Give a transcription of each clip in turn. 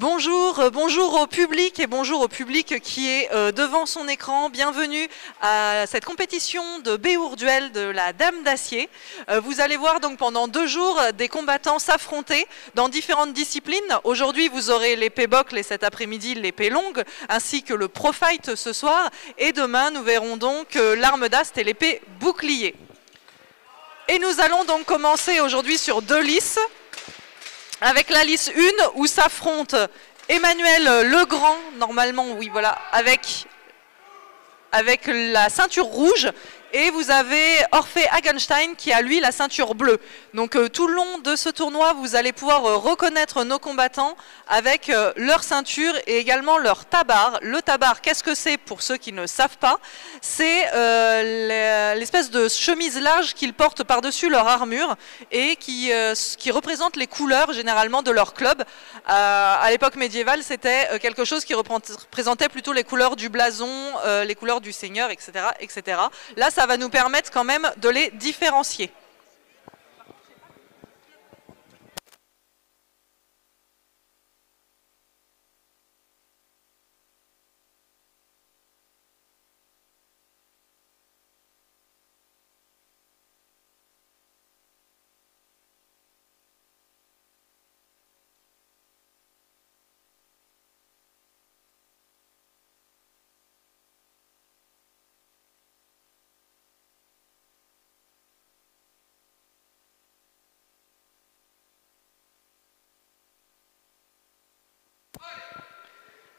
Bonjour au public et bonjour au public qui est devant son écran. Bienvenue à cette compétition de Béour Duel de la Dame d'Acier. Vous allez voir donc pendant 2 jours des combattants s'affronter dans différentes disciplines. Aujourd'hui, vous aurez l'épée bocle et cet après-midi l'épée longue, ainsi que le pro fight ce soir. Et demain, nous verrons donc l'arme d'ast et l'épée bouclier. Et nous allons donc commencer aujourd'hui sur 2 lices. Avec la lice 1 où s'affronte Emmanuel Legrand, normalement, oui, voilà, avec la ceinture rouge. Et vous avez Orphée Hagenstein qui a lui la ceinture bleue. Donc tout le long de ce tournoi, vous allez pouvoir reconnaître nos combattants avec leur ceinture et également leur tabard. Le tabard, qu'est-ce que c'est pour ceux qui ne savent pas? C'est l'espèce de chemise large qu'ils portent par-dessus leur armure et qui représente les couleurs généralement de leur club. À l'époque médiévale, c'était quelque chose qui représentait plutôt les couleurs du blason, les couleurs du seigneur, etc., etc. Là, ça va nous permettre quand même de les différencier.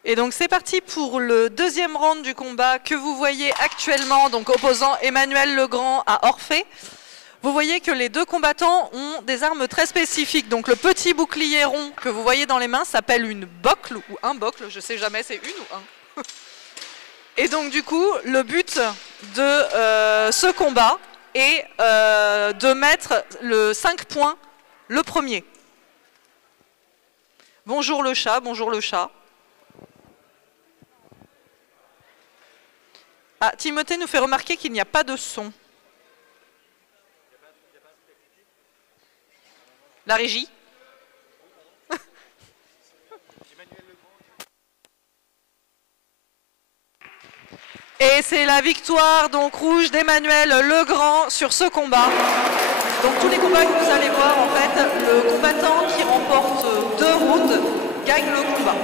Et donc c'est parti pour le 2e round du combat que vous voyez actuellement, donc opposant Emmanuel Legrand à Orphée. Vous voyez que les 2 combattants ont des armes très spécifiques. Donc le petit bouclier rond que vous voyez dans les mains s'appelle une bocle ou un bocle, je sais jamais, c'est une ou un. Et donc du coup, le but de ce combat est de mettre le 5 points le premier. Bonjour le chat, bonjour le chat. Ah, Timothée nous fait remarquer qu'il n'y a pas de son. La régie? Et c'est la victoire donc rouge d'Emmanuel Legrand sur ce combat. Donc tous les combats que vous allez voir, en fait, le combattant qui remporte 2 rounds gagne le combat.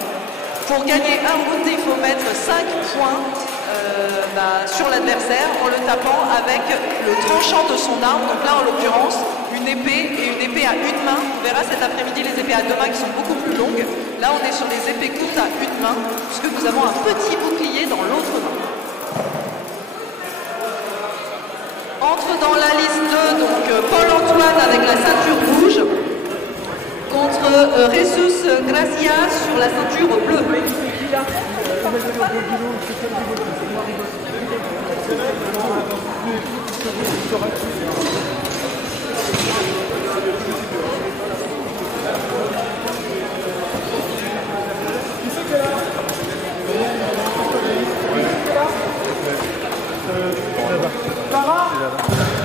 Pour gagner un round, il faut mettre 5 points sur l'adversaire en le tapant avec le tranchant de son arme. Donc là, en l'occurrence, une épée et une épée à une main. On verra cet après-midi les épées à 2 mains qui sont beaucoup plus longues. Là, on est sur des épées courtes à une main, puisque nous avons un petit bouclier dans l'autre main. Entre dans la liste 2, donc Paul-Antoine avec la ceinture rouge contre Jesus Gracia sur la ceinture bleue.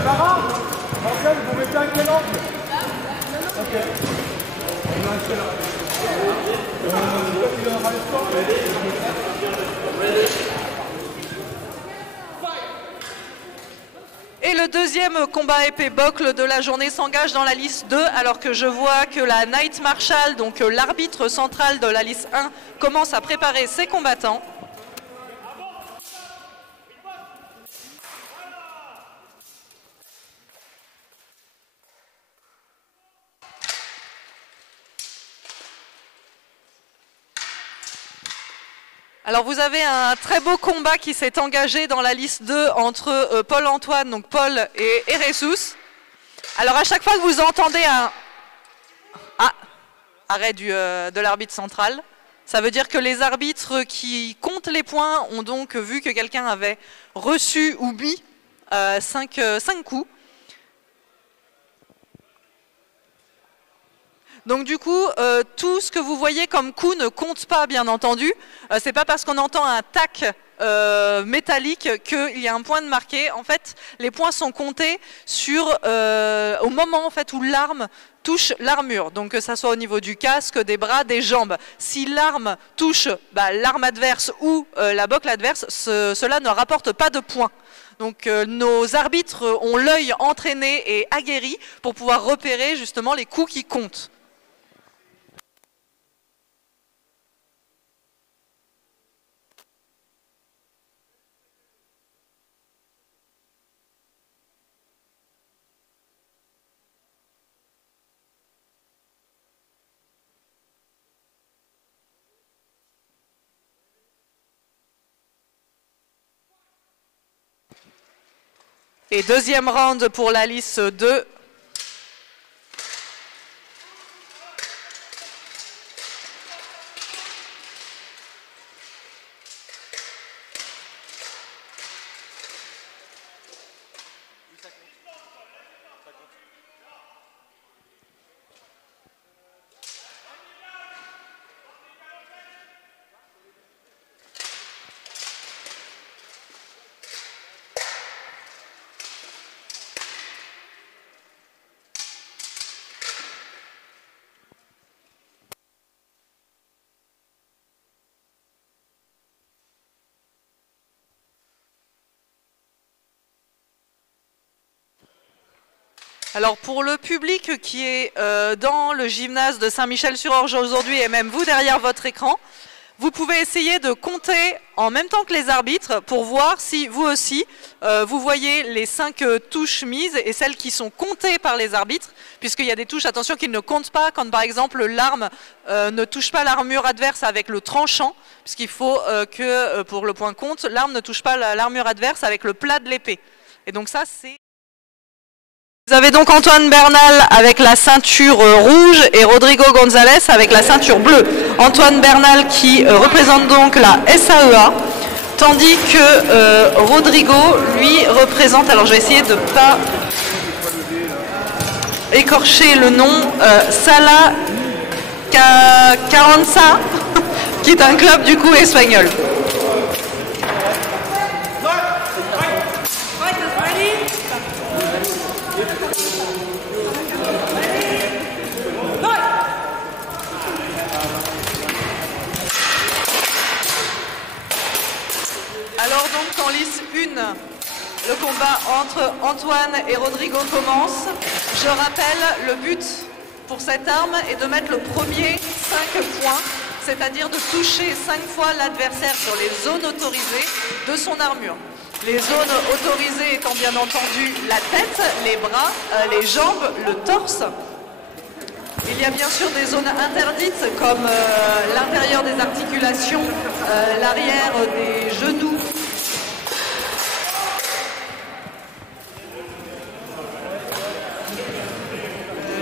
Sarah, Marcel, vous mettez à quel angle? Ok. Et le 2e combat épée bocle de la journée s'engage dans la liste 2, alors que je vois que la Knight Marshal, donc l'arbitre central de la liste 1, commence à préparer ses combattants. Alors vous avez un très beau combat qui s'est engagé dans la liste 2 entre Paul-Antoine, donc Paul et Eresus. Alors à chaque fois que vous entendez un arrêt de l'arbitre central, ça veut dire que les arbitres qui comptent les points ont donc vu que quelqu'un avait reçu ou mis 5 coups. Donc du coup, tout ce que vous voyez comme coup ne compte pas, bien entendu. C'est pas parce qu'on entend un tac métallique qu'il y a un point de marqué. En fait, les points sont comptés au moment en fait, où l'arme touche l'armure, donc que ça soit au niveau du casque, des bras, des jambes. Si l'arme touche l'arme adverse ou la bocle adverse, cela ne rapporte pas de points. Donc nos arbitres ont l'œil entraîné et aguerri pour pouvoir repérer justement les coups qui comptent. Et deuxième round pour la liste 2. Alors pour le public qui est dans le gymnase de Saint-Michel-sur-Orge aujourd'hui et même vous derrière votre écran, vous pouvez essayer de compter en même temps que les arbitres pour voir si vous aussi vous voyez les 5 touches mises et celles qui sont comptées par les arbitres, puisqu'il y a des touches, attention, qu'ils ne comptent pas quand par exemple l'arme ne touche pas l'armure adverse avec le tranchant, puisqu'il faut que pour le point compte, l'arme ne touche pas l'armure adverse avec le plat de l'épée. Et donc ça c'est... Vous avez donc Antoine Bernal avec la ceinture rouge et Rodrigo González avec la ceinture bleue. Antoine Bernal qui représente donc la SAEA, tandis que Rodrigo, lui, représente, alors je vais essayer de ne pas écorcher le nom, Sala Carranza, qui est un club du coup espagnol. Alors donc en lice 1, le combat entre Antoine et Rodrigo commence. Je rappelle, le but pour cette arme est de mettre le premier 5 points, c'est-à-dire de toucher 5 fois l'adversaire sur les zones autorisées de son armure. Les zones autorisées étant bien entendu la tête, les bras, les jambes, le torse. Il y a bien sûr des zones interdites comme l'intérieur des articulations, l'arrière des genoux.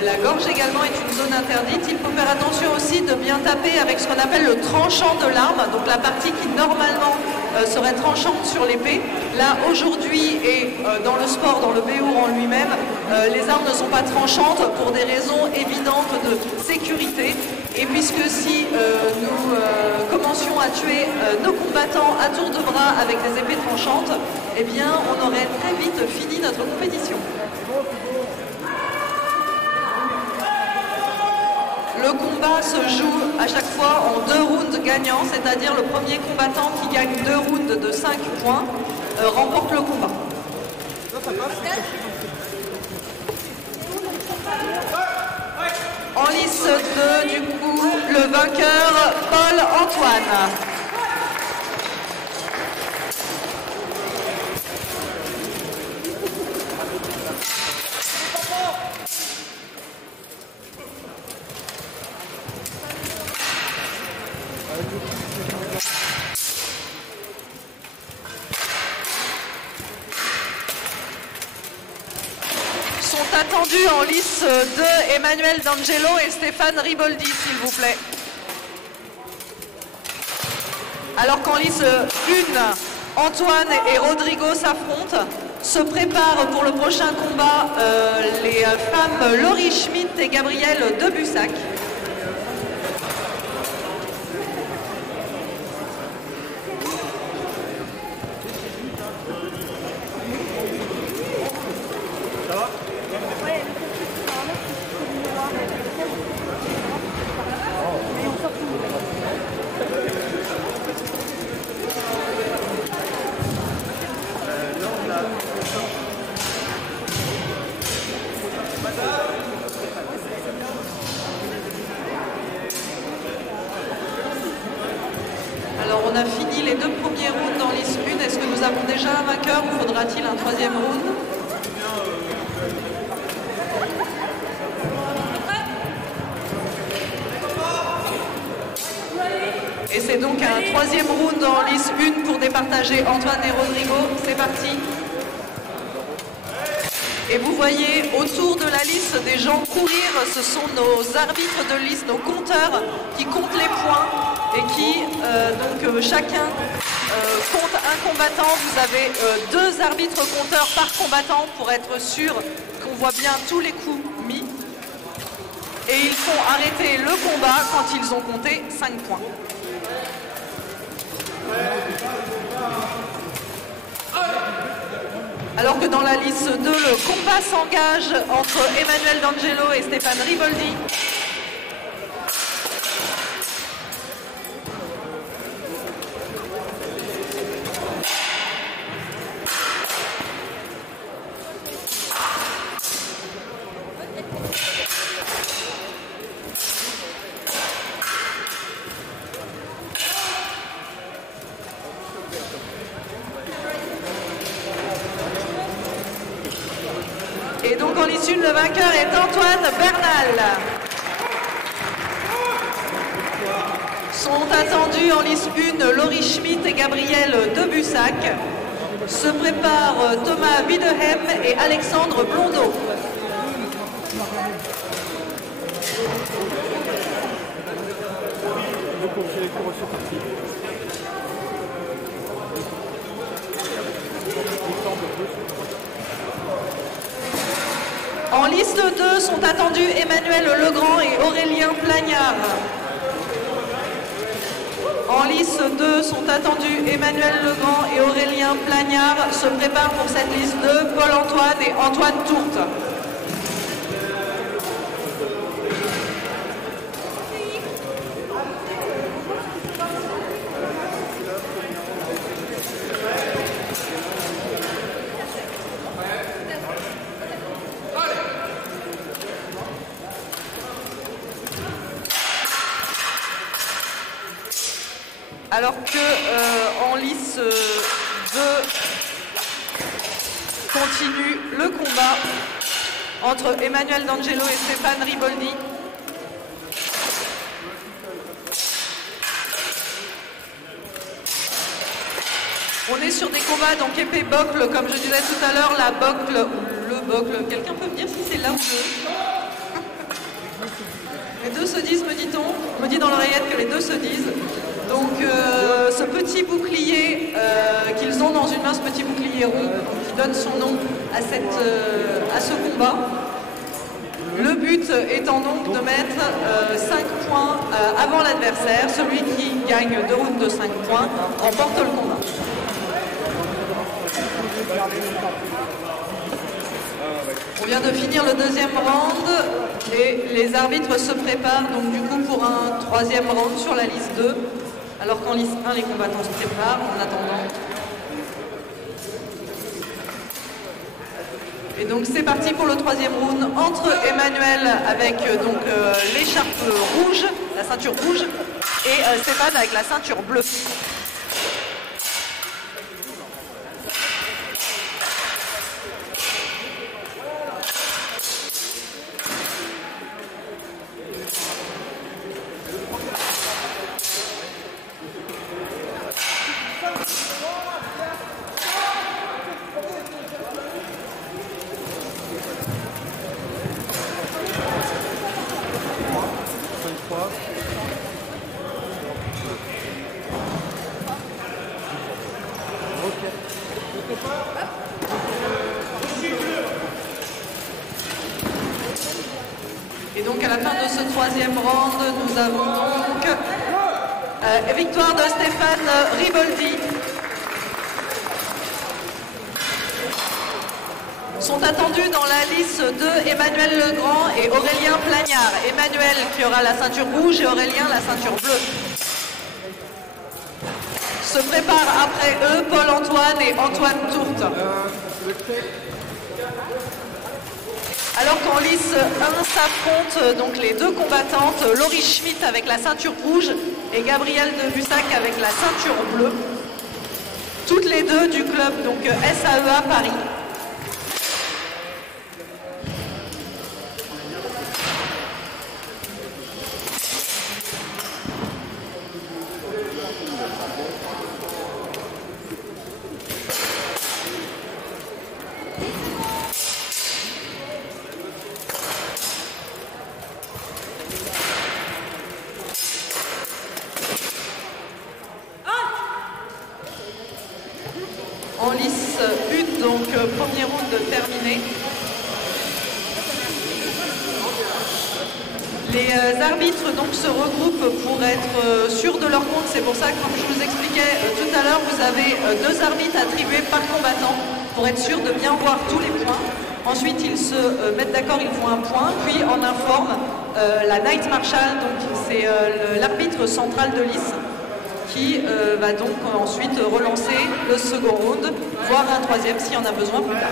La gorge également est une zone interdite. Il faut faire attention aussi de bien taper avec ce qu'on appelle le tranchant de l'arme, donc la partie qui normalement serait tranchante sur l'épée. Là aujourd'hui et dans le sport, dans le béour en lui-même, les armes ne sont pas tranchantes pour des raisons évidentes de sécurité. Et puisque si nous commencions à tuer nos combattants à tour de bras avec des épées tranchantes, eh bien on aurait très vite fini notre compétition. Le combat se joue à chaque fois en 2 rounds gagnants, c'est-à-dire le premier combattant qui gagne 2 rounds de 5 points remporte le combat. En lice 2, du coup, le vainqueur, Paul Antoine. Attendu en lice 2, Emmanuel D'Angelo et Stéphane Riboldi, s'il vous plaît. Alors qu'en lice 1, Antoine et Rodrigo s'affrontent, se préparent pour le prochain combat les femmes Laurie Schmitt et Gabrielle Debussac. Alors on a fini les 2 premiers rounds dans liste 1. Est-ce que nous avons déjà un vainqueur ou faudra-t-il un 3e round? Et c'est donc un 3e round en liste 1 pour départager Antoine et Rodrigo. C'est parti. Et vous voyez autour de la liste des gens courir, ce sont nos arbitres de liste, nos compteurs qui comptent les points et qui, chacun compte un combattant. Vous avez 2 arbitres compteurs par combattant pour être sûr qu'on voit bien tous les coups mis. Et ils font arrêter le combat quand ils ont compté 5 points. Alors que dans la liste 2, le combat s'engage entre Emmanuel D'Angelo et Stéphane Riboldi. Et donc en l'issue, le vainqueur est Antoine Bernal. Sont attendus en liste 1 Laurie Schmitt et Gabriel Debussac. Se préparent Thomas Bidehem et Alexandre Blondeau. En liste 2 sont attendus Emmanuel Legrand et Aurélien Plagnard. En liste 2 sont attendus Emmanuel Legrand et Aurélien Plagnard. Se préparent pour cette liste 2 Paul-Antoine et Antoine Tourte. Alors que en lice 2 continue le combat entre Emmanuel D'Angelo et Stéphane Riboldi. On est sur des combats donc épée-bocle, comme je disais tout à l'heure, la bocle, le bocle. Quelqu'un peut me dire si c'est là ou le... Les deux se disent, me dit-on. On me dit dans l'oreillette que les deux se disent. Donc ce petit bouclier qu'ils ont dans une main, ce petit bouclier rond qui donne son nom à ce combat. Le but étant donc de mettre 5 points avant l'adversaire. Celui qui gagne 2 rounds de 5 points remporte le combat. On vient de finir le 2e round et les arbitres se préparent donc du coup pour un 3e round sur la liste 2. Alors qu'en liste 1, les combattants se préparent en attendant. Et donc c'est parti pour le 3e round entre Emmanuel avec l'écharpe rouge, la ceinture rouge, et Stéphane avec la ceinture bleue. Et donc à la fin de ce 3e round, nous avons donc victoire de Stéphane Riboldi. Sont attendus dans la liste 2 Emmanuel Legrand et Aurélien Plagnard. Emmanuel qui aura la ceinture rouge et Aurélien la ceinture bleue. Se préparent après eux Paul-Antoine et Antoine Tourte. Alors qu'en lice 1 s'affrontent donc les deux combattantes, Laurie Schmitt avec la ceinture rouge et Gabrielle de Bussac avec la ceinture bleue. Toutes les deux du club donc SAEA Paris. En lice 1, donc premier round terminé. Les arbitres donc se regroupent pour être sûrs de leur compte. C'est pour ça que, comme je vous expliquais tout à l'heure, vous avez 2 arbitres attribués par combattant pour être sûr de bien voir tous les points. Ensuite, ils se mettent d'accord, ils font un point, puis on informe la Night Marshal, donc c'est l'arbitre central de lice, qui va donc ensuite relancer le second round, voire un troisième s'il y en a besoin plus tard.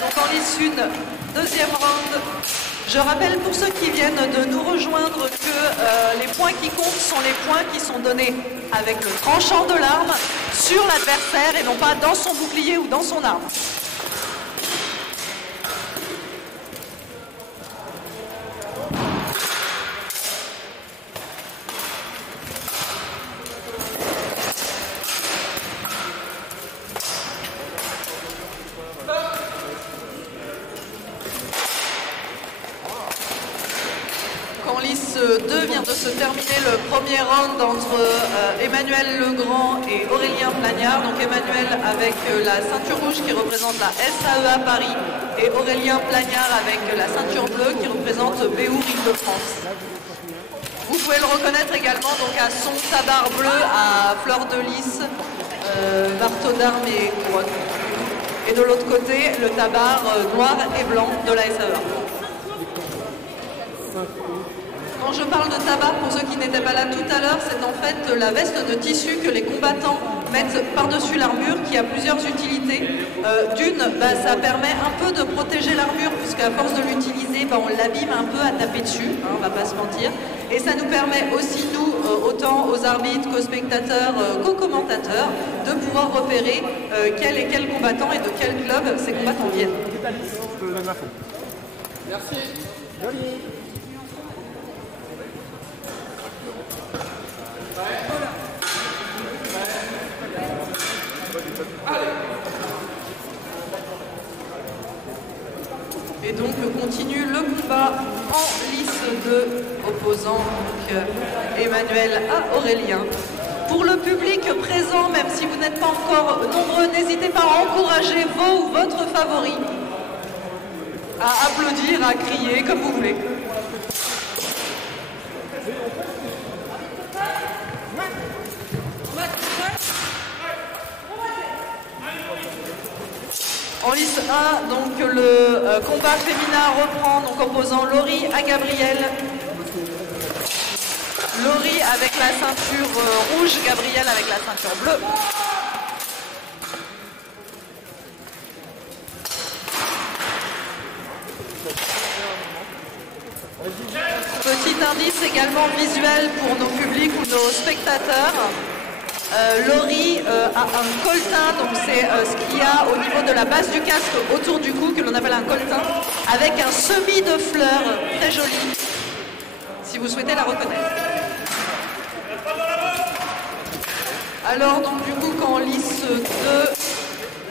Donc en lice 1, deuxième round. Je rappelle pour ceux qui viennent de nous rejoindre que les points qui comptent sont les points qui sont donnés avec le tranchant de l'arme sur l'adversaire et non pas dans son bouclier ou dans son arme. En lice 2 vient de se terminer le premier round entre Emmanuel Legrand et Aurélien Plagnard. Donc Emmanuel avec la ceinture rouge qui représente la SAEA Paris et Aurélien Plagnard avec la ceinture bleue qui représente BEOUR Île-de-France. Vous pouvez le reconnaître également donc à son tabard bleu à fleur de lys, marteau d'armes et couronne. Et de l'autre côté, le tabard noir et blanc de la SAEA. Quand je parle de tabac, pour ceux qui n'étaient pas là tout à l'heure, c'est en fait la veste de tissu que les combattants mettent par-dessus l'armure qui a plusieurs utilités. D'une, ça permet un peu de protéger l'armure puisqu'à force de l'utiliser, on l'abîme un peu à taper dessus, hein, on va pas se mentir. Et ça nous permet aussi, nous, autant aux arbitres qu'aux spectateurs, qu'aux commentateurs, de pouvoir repérer quel est quel combattant et de quel club ces combattants viennent. Merci. Et donc continue le combat en lice 2 opposant donc, Emmanuel à Aurélien. Pour le public présent, même si vous n'êtes pas encore nombreux, n'hésitez pas à encourager vos ou votre favori, à applaudir, à crier, comme vous voulez. En lice 1, donc le combat féminin reprend, donc opposant Laurie à Gabrielle. Laurie avec la ceinture rouge, Gabrielle avec la ceinture bleue. Petit indice également visuel pour nos publics ou nos spectateurs. Laurie a un coltin, donc c'est ce qu'il y a au niveau de la base du casque autour du cou que l'on appelle un coltin, avec un semis de fleurs très joli, si vous souhaitez la reconnaître. Alors donc du coup quand lice 2,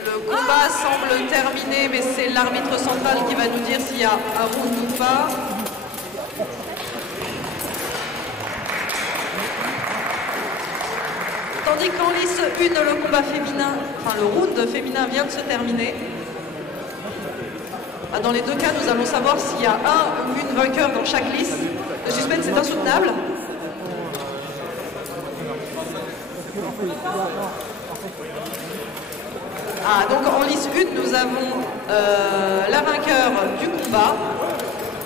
le combat semble terminé, mais c'est l'arbitre central qui va nous dire s'il y a un round ou pas. Tandis qu'en lice 1, le combat féminin, enfin le round féminin vient de se terminer. Dans les deux cas, nous allons savoir s'il y a un ou une vainqueur dans chaque lice. Le suspense est insoutenable. Donc en lice 1, nous avons la vainqueur du combat.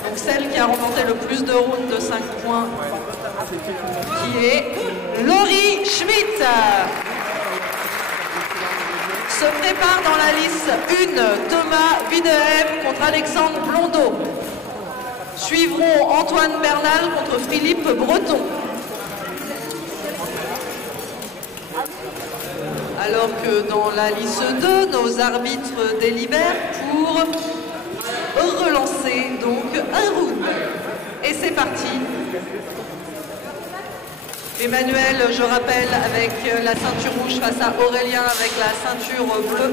Donc celle qui a remporté le plus de rounds de 5 points, qui est Laurie Schmitt. Se prépare dans la liste 1 Thomas Videhem contre Alexandre Blondeau. Suivront Antoine Bernal contre Philippe Breton. Alors que dans la liste 2, nos arbitres délibèrent pour relancer donc un round. Et c'est parti. Emmanuel, je rappelle, avec la ceinture rouge face à Aurélien avec la ceinture bleue.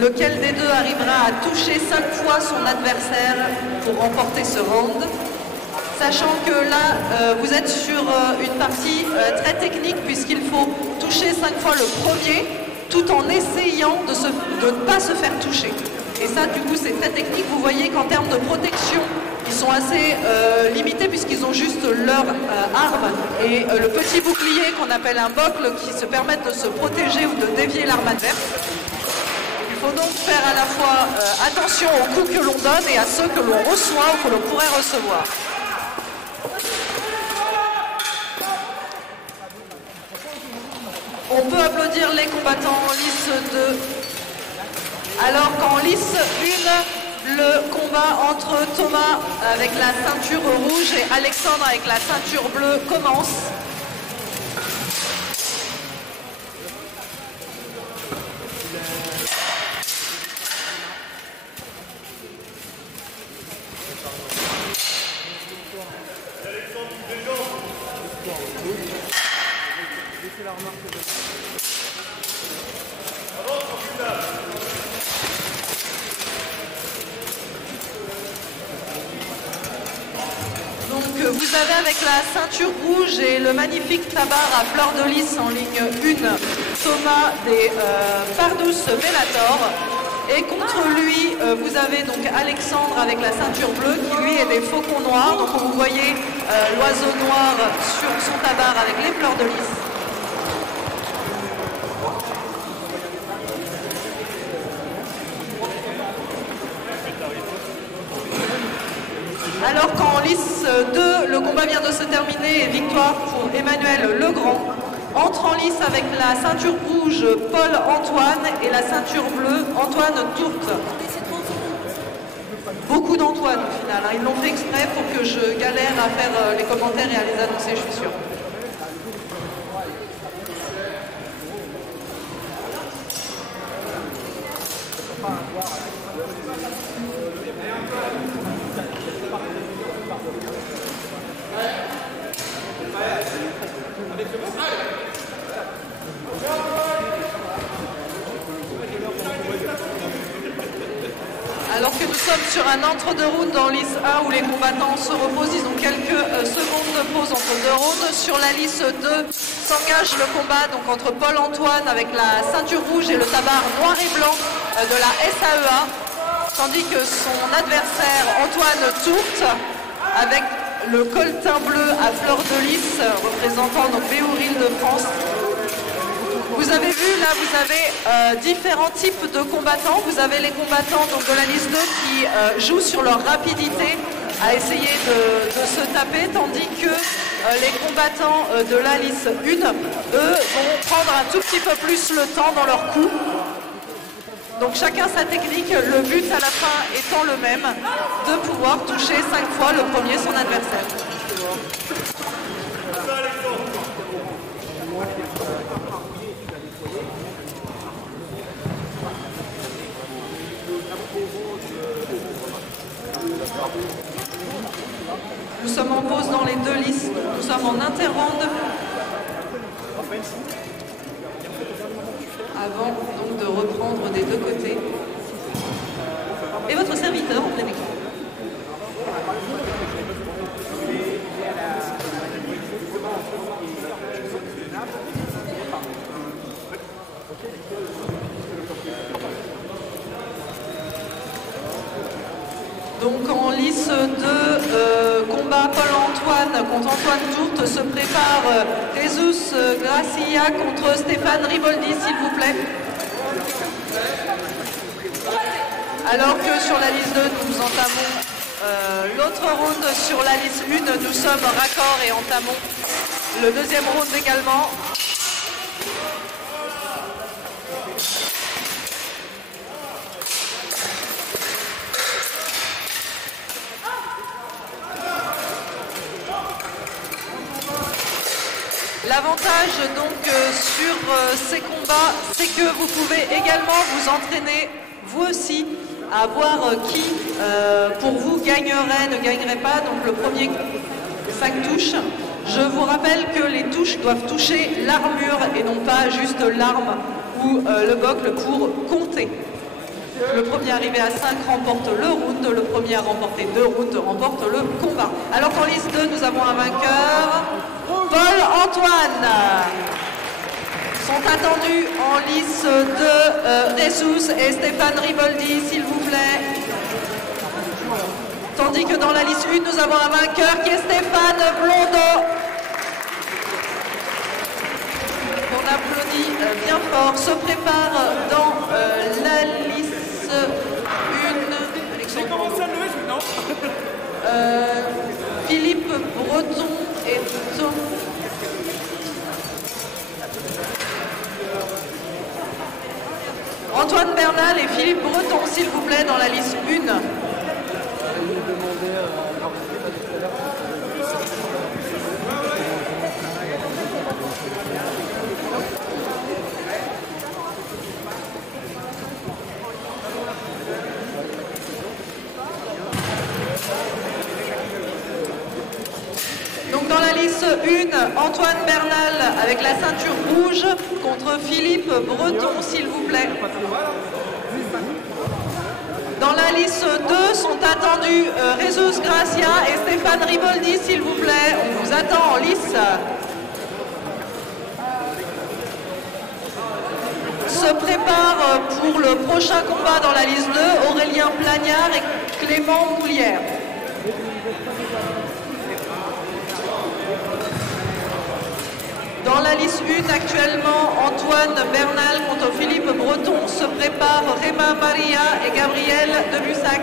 Lequel des deux arrivera à toucher 5 fois son adversaire pour remporter ce round? Sachant que là, vous êtes sur une partie très technique puisqu'il faut toucher 5 fois le premier tout en essayant de ne pas se faire toucher. Et ça, du coup, c'est très technique. Vous voyez qu'en termes de protection, ils sont assez limités puisqu'ils ont juste leur arme et le petit bouclier qu'on appelle un bocle qui se permettent de se protéger ou de dévier l'arme adverse. Il faut donc faire à la fois attention aux coups que l'on donne et à ceux que l'on reçoit ou que l'on pourrait recevoir. On peut applaudir les combattants en lice 2. Alors qu'en lice 1, le combat entre Thomas avec la ceinture rouge et Alexandre avec la ceinture bleue commence. Donc vous avez avec la ceinture rouge et le magnifique tabar à fleur de lys en ligne 1, Thomas des Pardous Bellator. Et contre lui, vous avez donc Alexandre avec la ceinture bleue qui lui est des faucons noirs. Donc vous voyez l'oiseau noir sur son tabar avec les fleurs de lys. Alors qu'en lice 2, le combat vient de se terminer et victoire pour Emmanuel Legrand. Entre en lice avec la ceinture rouge Paul Antoine et la ceinture bleue Antoine Tourte. Beaucoup d'Antoine au final, hein. Ils l'ont fait exprès pour que je galère à faire les commentaires et à les annoncer, je suis sûre. Alors que nous sommes sur un entre-deux rounds dans lice 1 où les combattants se reposent, ils ont quelques secondes de pause entre deux rounds. Sur la lice 2 s'engage le combat donc entre Paul Antoine avec la ceinture rouge et le tabar noir et blanc de la SAEA, tandis que son adversaire Antoine Tourte avec le coltin bleu à fleur de lys représentant donc Béouril de France. Vous avez vu, là, vous avez différents types de combattants. Vous avez les combattants donc, de la liste 2 qui jouent sur leur rapidité à essayer de se taper, tandis que les combattants de la liste 1, eux, vont prendre un tout petit peu plus le temps dans leur coup. Donc chacun sa technique, le but à la fin étant le même, de pouvoir toucher 5 fois le premier son adversaire. Nous sommes en pause dans les deux listes, nous sommes en interround. Avant donc de reprendre des deux côtés. Et votre serviteur en plein écran. Donc en lice 2, combat Paul-Antoine contre Antoine Tourte, se prépare Jesus Gracia contre Stéphane Riboldi, s'il vous plaît. Alors que sur la liste 2, nous entamons l'autre round sur la liste 1, nous sommes raccord et entamons le deuxième round également. L'avantage donc sur ces combats, c'est que vous pouvez également vous entraîner, vous aussi, à voir qui pour vous gagnerait, ne gagnerait pas. Donc le premier 5 touches. Je vous rappelle que les touches doivent toucher l'armure et non pas juste l'arme ou le bocle pour compter. Le premier arrivé à 5 remporte le round, le premier à remporter 2 rounds remporte le combat. Alors qu'en liste 2, nous avons un vainqueur, Paul-Antoine. Sont attendus en lice 2 Jesus et Stéphane Riboldi, s'il vous plaît. Tandis que dans la liste 1, nous avons un vainqueur qui est Stéphane Blondeau. On applaudit bien fort. Se prépare dans la liste 1. Philippe Breton et Tom. Antoine Bernal et Philippe Breton, s'il vous plaît, dans la liste 1. Donc dans la liste 1, Antoine Bernal avec la ceinture rouge contre Philippe Breton, s'il vous plaît. Dans la liste 2 sont attendus Jesus Gracia et Stéphane Riboldi, s'il vous plaît. On vous attend en lice. Se prépare pour le prochain combat dans la liste 2, Aurélien Plagnard et Clément Moulière. Dans la liste 1, actuellement, Antoine Bernal contre Philippe Breton. Se prépare Réma Maria et Gabriel Debussac.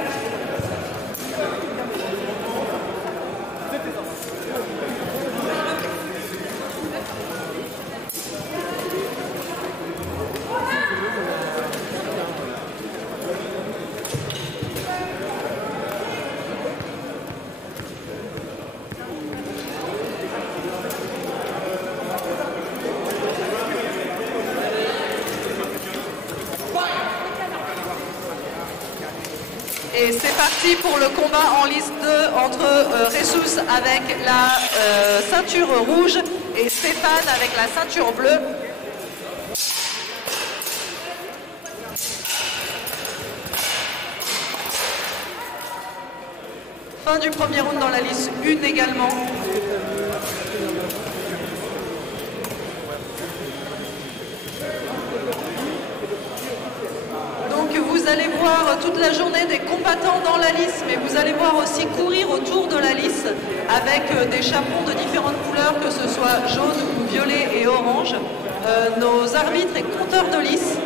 Et c'est parti pour le combat en liste 2 entre Jesus avec la ceinture rouge et Stéphane avec la ceinture bleue. Fin du premier round dans la liste 1 également. Vous allez voir toute la journée des combattants dans la lice, mais vous allez voir aussi courir autour de la lice avec des chapeaux de différentes couleurs, que ce soit jaune ou violet et orange. Nos arbitres et compteurs de lice,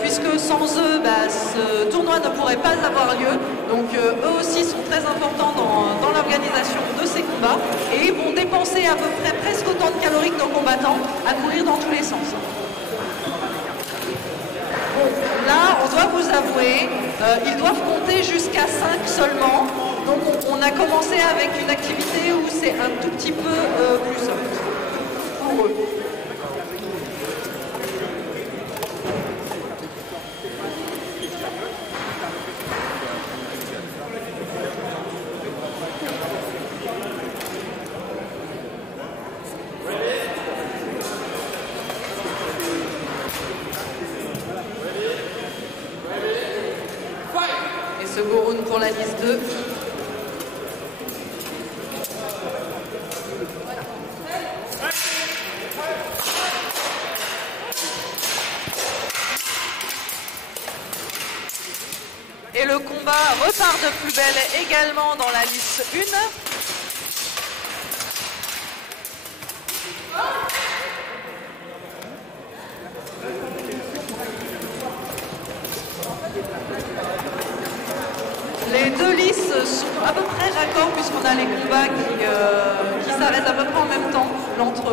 puisque sans eux, ce tournoi ne pourrait pas avoir lieu. Donc eux aussi sont très importants dans l'organisation de ces combats et vont dépenser à peu près presque autant de calories que nos combattants à courir dans tous les sens. Là, on doit vous avouer, ils doivent compter jusqu'à 5 seulement. Donc on a commencé avec une activité où c'est un tout petit peu plus simple pour eux. Second round pour la liste 2. Et le combat repart de plus belle également dans la liste 1. Les deux listes sont à peu près raccords puisqu'on a les combats qui s'arrêtent à peu près en même temps.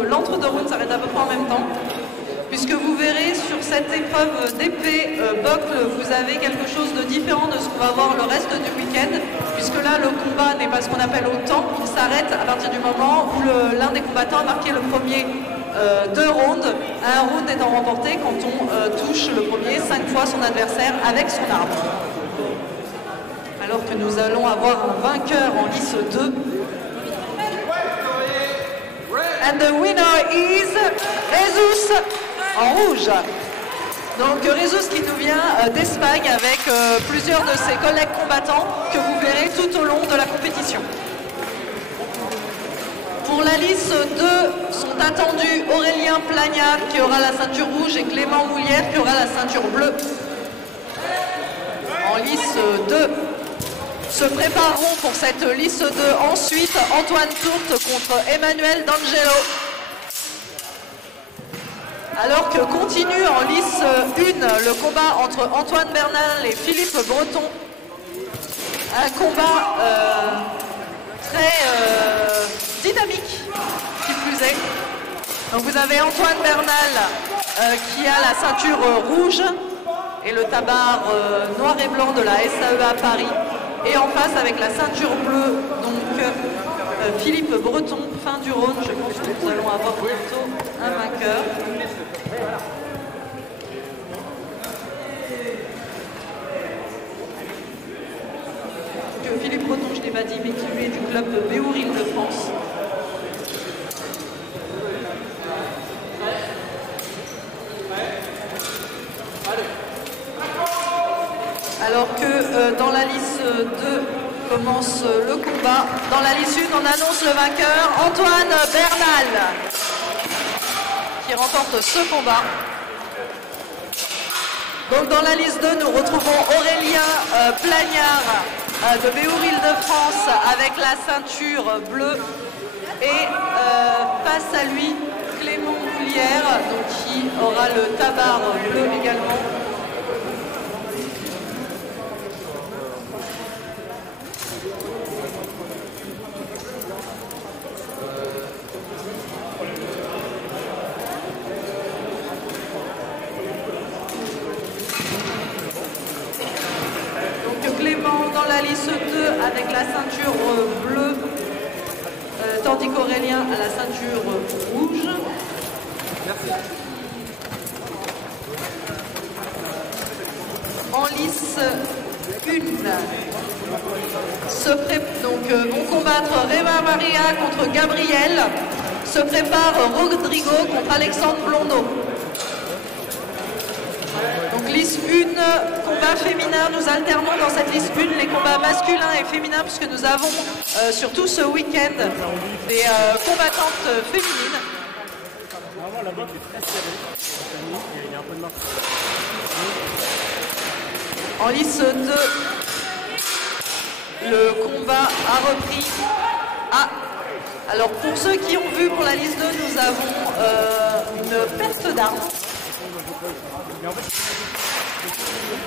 L'entre-deux rounds s'arrête à peu près en même temps. Puisque vous verrez sur cette épreuve d'épée buckle, vous avez quelque chose de différent de ce qu'on va voir le reste du week-end, puisque là le combat n'est pas ce qu'on appelle au temps, il s'arrête à partir du moment où l'un des combattants a marqué le premier 2 rounds, un round étant remporté quand on touche le premier 5 fois son adversaire avec son arme. Alors que nous allons avoir un vainqueur en lice 2. And the winner is Jesus en rouge. Donc Jesus qui nous vient d'Espagne avec plusieurs de ses collègues combattants que vous verrez tout au long de la compétition. Pour la lice 2 sont attendus Aurélien Plagnard qui aura la ceinture rouge et Clément Moulière qui aura la ceinture bleue. En lice 2 se prépareront pour cette lice 2 ensuite Antoine Tourte contre Emmanuel D'Angelo. Alors que continue en lice 1 le combat entre Antoine Bernal et Philippe Breton. Un combat très dynamique, qui plus est. Donc vous avez Antoine Bernal qui a la ceinture rouge et le tabard noir et blanc de la SAEA Paris. Et en face avec la ceinture bleue, donc Philippe Breton, fin du round. Je pense que nous allons avoir bientôt un vainqueur. Philippe Breton, je ne l'ai pas dit, mais qui lui est du club de Béour Île-de-France. Alors que dans la lice 2 commence le combat. Dans la lice 1, on annonce le vainqueur, Antoine Bernal, qui remporte ce combat. Donc dans la liste 2, nous retrouvons Aurélien Plagnard de Béour Île-de-France avec la ceinture bleue et face à lui Clément Moulière donc, qui aura le tabard bleu également. Dans la lice 2 avec la ceinture bleue, tandis qu'Aurélien a la ceinture rouge. En lice 1, donc, vont combattre Réma Maria contre Gabriel. Se prépare Rodrigo contre Alexandre Blondeau. Donc liste 1, combat féminin, nous alternons dans cette liste 1 les combats masculins et féminins puisque nous avons surtout ce week-end des combattantes féminines. En liste 2, le combat a repris. Alors pour ceux qui ont vu pour la liste 2, nous avons une perte d'armes.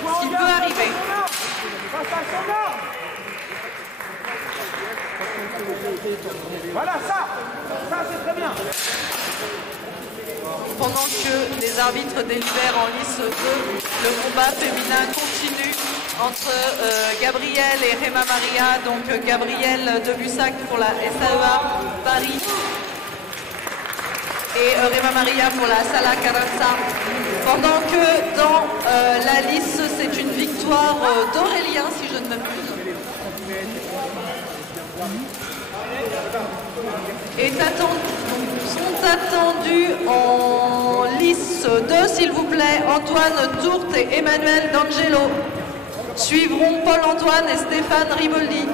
Ce qui peut arriver. Voilà, ça c'est très bien. Pendant que les arbitres délibèrent en lice 2, le combat féminin continue entre Gabriel et Réma Maria, donc Gabriel Debussac pour la SAEA Paris et Réma Maria pour la Sala Carranza. Pendant que dans la lice, c'est une victoire d'Aurélien, si je ne m'abuse. Sont attendus en lice 2, s'il vous plaît, Antoine Tourte et Emmanuel D'Angelo. Suivront Paul-Antoine et Stéphane Riboldi.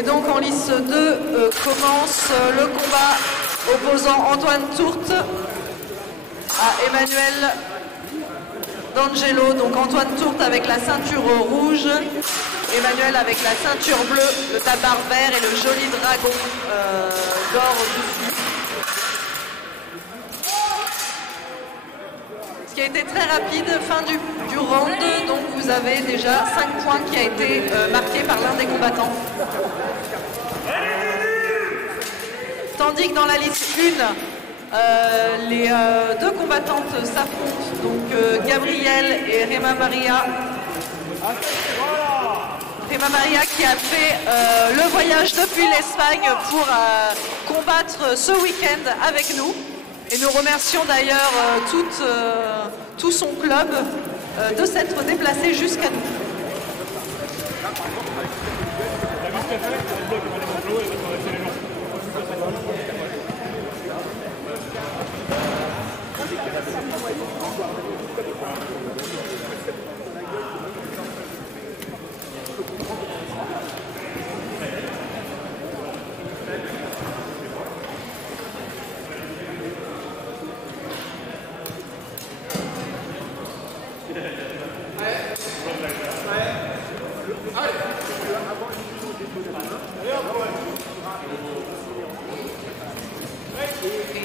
Et donc en lice 2 commence le combat opposant Antoine Tourte à Emmanuel D'Angelo. Donc Antoine Tourte avec la ceinture rouge, Emmanuel avec la ceinture bleue, le tabard vert et le joli dragon d'or dessus. Ce qui a été très rapide, fin du round, donc vous avez déjà 5 points qui a été marqué par l'un des combattants. Tandis que dans la liste 1, les deux combattantes s'affrontent, donc Gabrielle et Rema Maria. Rema Maria qui a fait le voyage depuis l'Espagne pour combattre ce week-end avec nous. Et nous remercions d'ailleurs tout son club de s'être déplacé jusqu'à nous.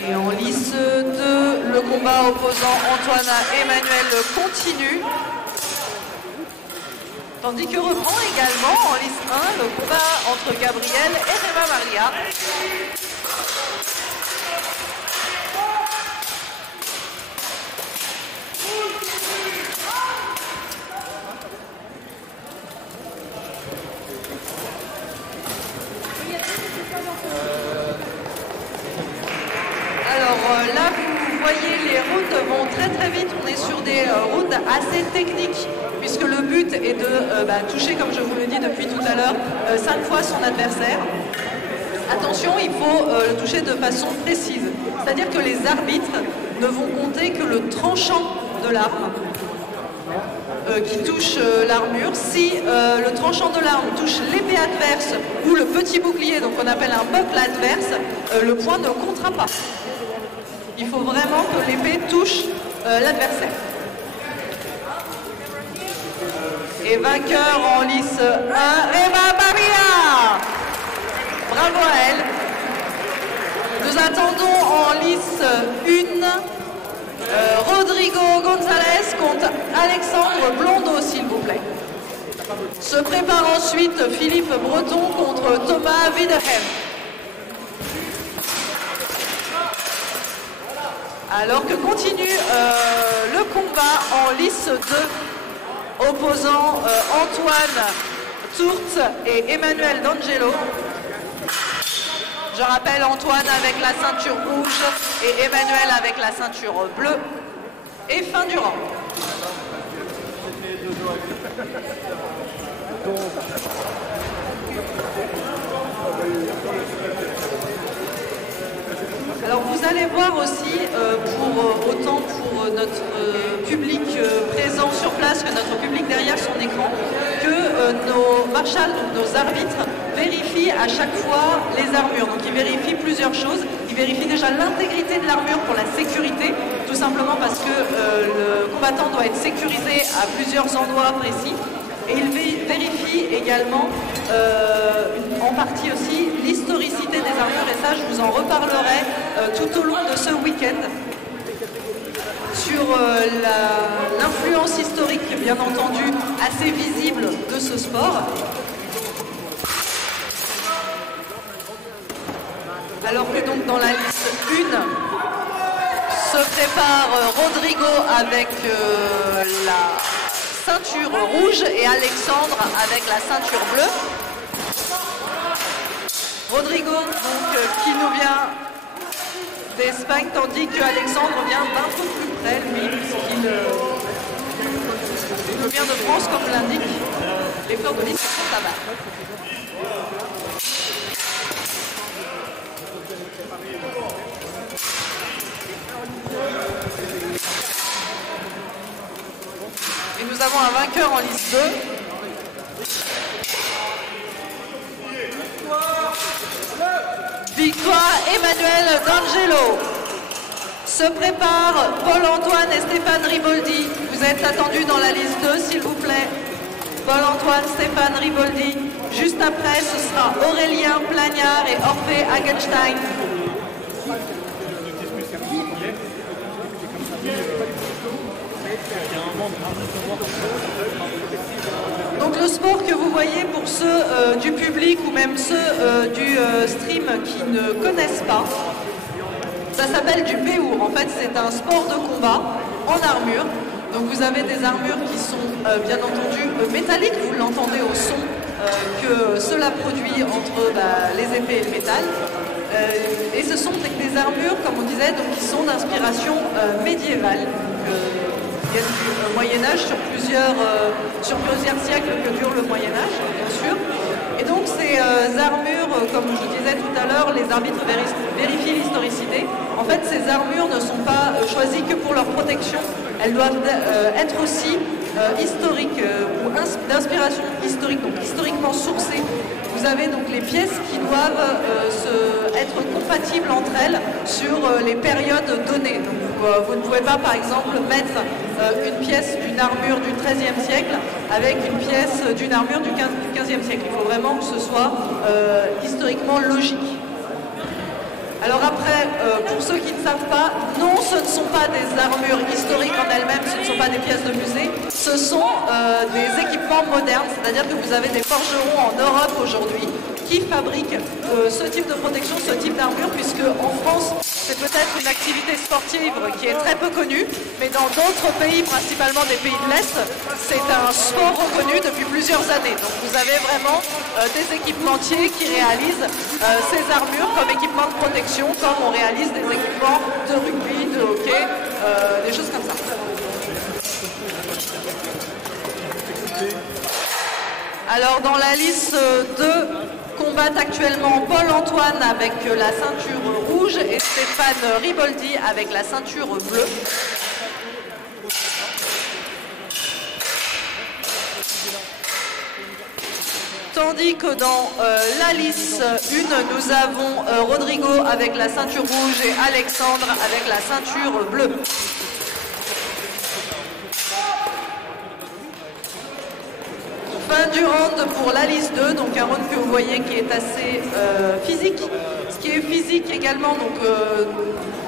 Et en lice 2, le combat opposant Antoine à Emmanuel continue. Tandis que reprend également en lice 1 le combat entre Gabrielle et Rema Maria. Alors là, vous voyez, les routes vont très vite. On est sur des routes assez techniques, puisque le but est de toucher, comme je vous le dis depuis tout à l'heure, 5 fois son adversaire. Attention, il faut le toucher de façon précise. C'est-à-dire que les arbitres ne vont compter que le tranchant de l'arme qui touche l'armure. Si le tranchant de l'arme touche l'épée adverse ou le petit bouclier, donc on appelle un buckle adverse, le point ne comptera pas. Il faut vraiment que l'épée touche l'adversaire. Et vainqueur en lice 1, Rema Maria. Bravo à elle. Nous attendons en lice 1 Rodrigo González contre Alexandre Blondeau, s'il vous plaît. Se prépare ensuite Philippe Breton contre Thomas Wiederhem. Alors que continue le combat en lice 2 opposant Antoine Tourte et Emmanuel D'Angelo. Je rappelle Antoine avec la ceinture rouge et Emmanuel avec la ceinture bleue. Et fin du round. Alors vous allez voir aussi, autant pour notre public présent sur place que notre public derrière son écran, que nos marshals, donc nos arbitres, vérifient à chaque fois les armures. Donc ils vérifient plusieurs choses. Ils vérifient déjà l'intégrité de l'armure pour la sécurité, tout simplement parce que le combattant doit être sécurisé à plusieurs endroits précis. Et il vérifie également, en partie aussi, l'historicité des armures. Et ça, je vous en reparlerai tout au long de ce week-end sur l'influence historique, bien entendu, assez visible de ce sport. Alors que donc dans la liste 1 se prépare Rodrigo avec la ceinture rouge et Alexandre avec la ceinture bleue. Rodrigo donc, qui nous vient d'Espagne, tandis que Alexandre vient d'un peu plus près, lui, puisqu'il nous vient de France, comme l'indique les fleurs de lys sur son tabac. Et nous avons un vainqueur en liste 2. Victoire Emmanuel D'Angelo. Se prépare Paul-Antoine et Stéphane Riboldi. Vous êtes attendus dans la liste 2, s'il vous plaît. Paul-Antoine, Stéphane Riboldi. Juste après, ce sera Aurélien Plagnard et Orphée Hagenstein. Donc le sport que vous voyez pour ceux du public ou même ceux du stream qui ne connaissent pas, ça s'appelle du Béour. En fait, c'est un sport de combat en armure. Donc vous avez des armures qui sont bien entendu métalliques, vous l'entendez au son que cela produit entre les épées et le métal. Et ce sont des armures, comme on disait, donc, qui sont d'inspiration médiévale, qui viennent du Moyen-Âge sur plusieurs siècles que dure le Moyen-Âge, bien sûr. Et donc ces armures, comme je disais tout à l'heure, les arbitres vérifient l'historicité. En fait, ces armures ne sont pas choisies que pour leur protection, elles doivent être aussi historiques ou d'inspiration historique, donc historiquement sourcées. Vous avez donc les pièces qui doivent être compatibles entre elles sur les périodes données. Donc, vous ne pouvez pas, par exemple, mettre une pièce d'une armure du XIIIe siècle avec une pièce d'une armure du XVe siècle. Il faut vraiment que ce soit historiquement logique. Alors après, pour ceux qui ne savent pas, non, ce ne sont pas des armures historiques en elles-mêmes, ce ne sont pas des pièces de musée, ce sont des équipements modernes, c'est-à-dire que vous avez des forgerons en Europe aujourd'hui qui fabriquent ce type de protection, ce type d'armure, puisque en France, c'est peut-être une activité sportive qui est très peu connue, mais dans d'autres pays, principalement des pays de l'Est, c'est un sport reconnu depuis plusieurs années. Donc vous avez vraiment des équipementiers qui réalisent ces armures comme équipement de protection, comme on réalise des équipements de rugby, de hockey, des choses comme ça. Alors dans la liste 2, combattent actuellement Paul-Antoine avec la ceinture rouge et Stéphane Riboldi avec la ceinture bleue. Tandis que dans la liste 1, nous avons Rodrigo avec la ceinture rouge et Alexandre avec la ceinture bleue. Fin du round pour la liste 2, donc un round que vous voyez qui est assez physique. Ce qui est physique également, donc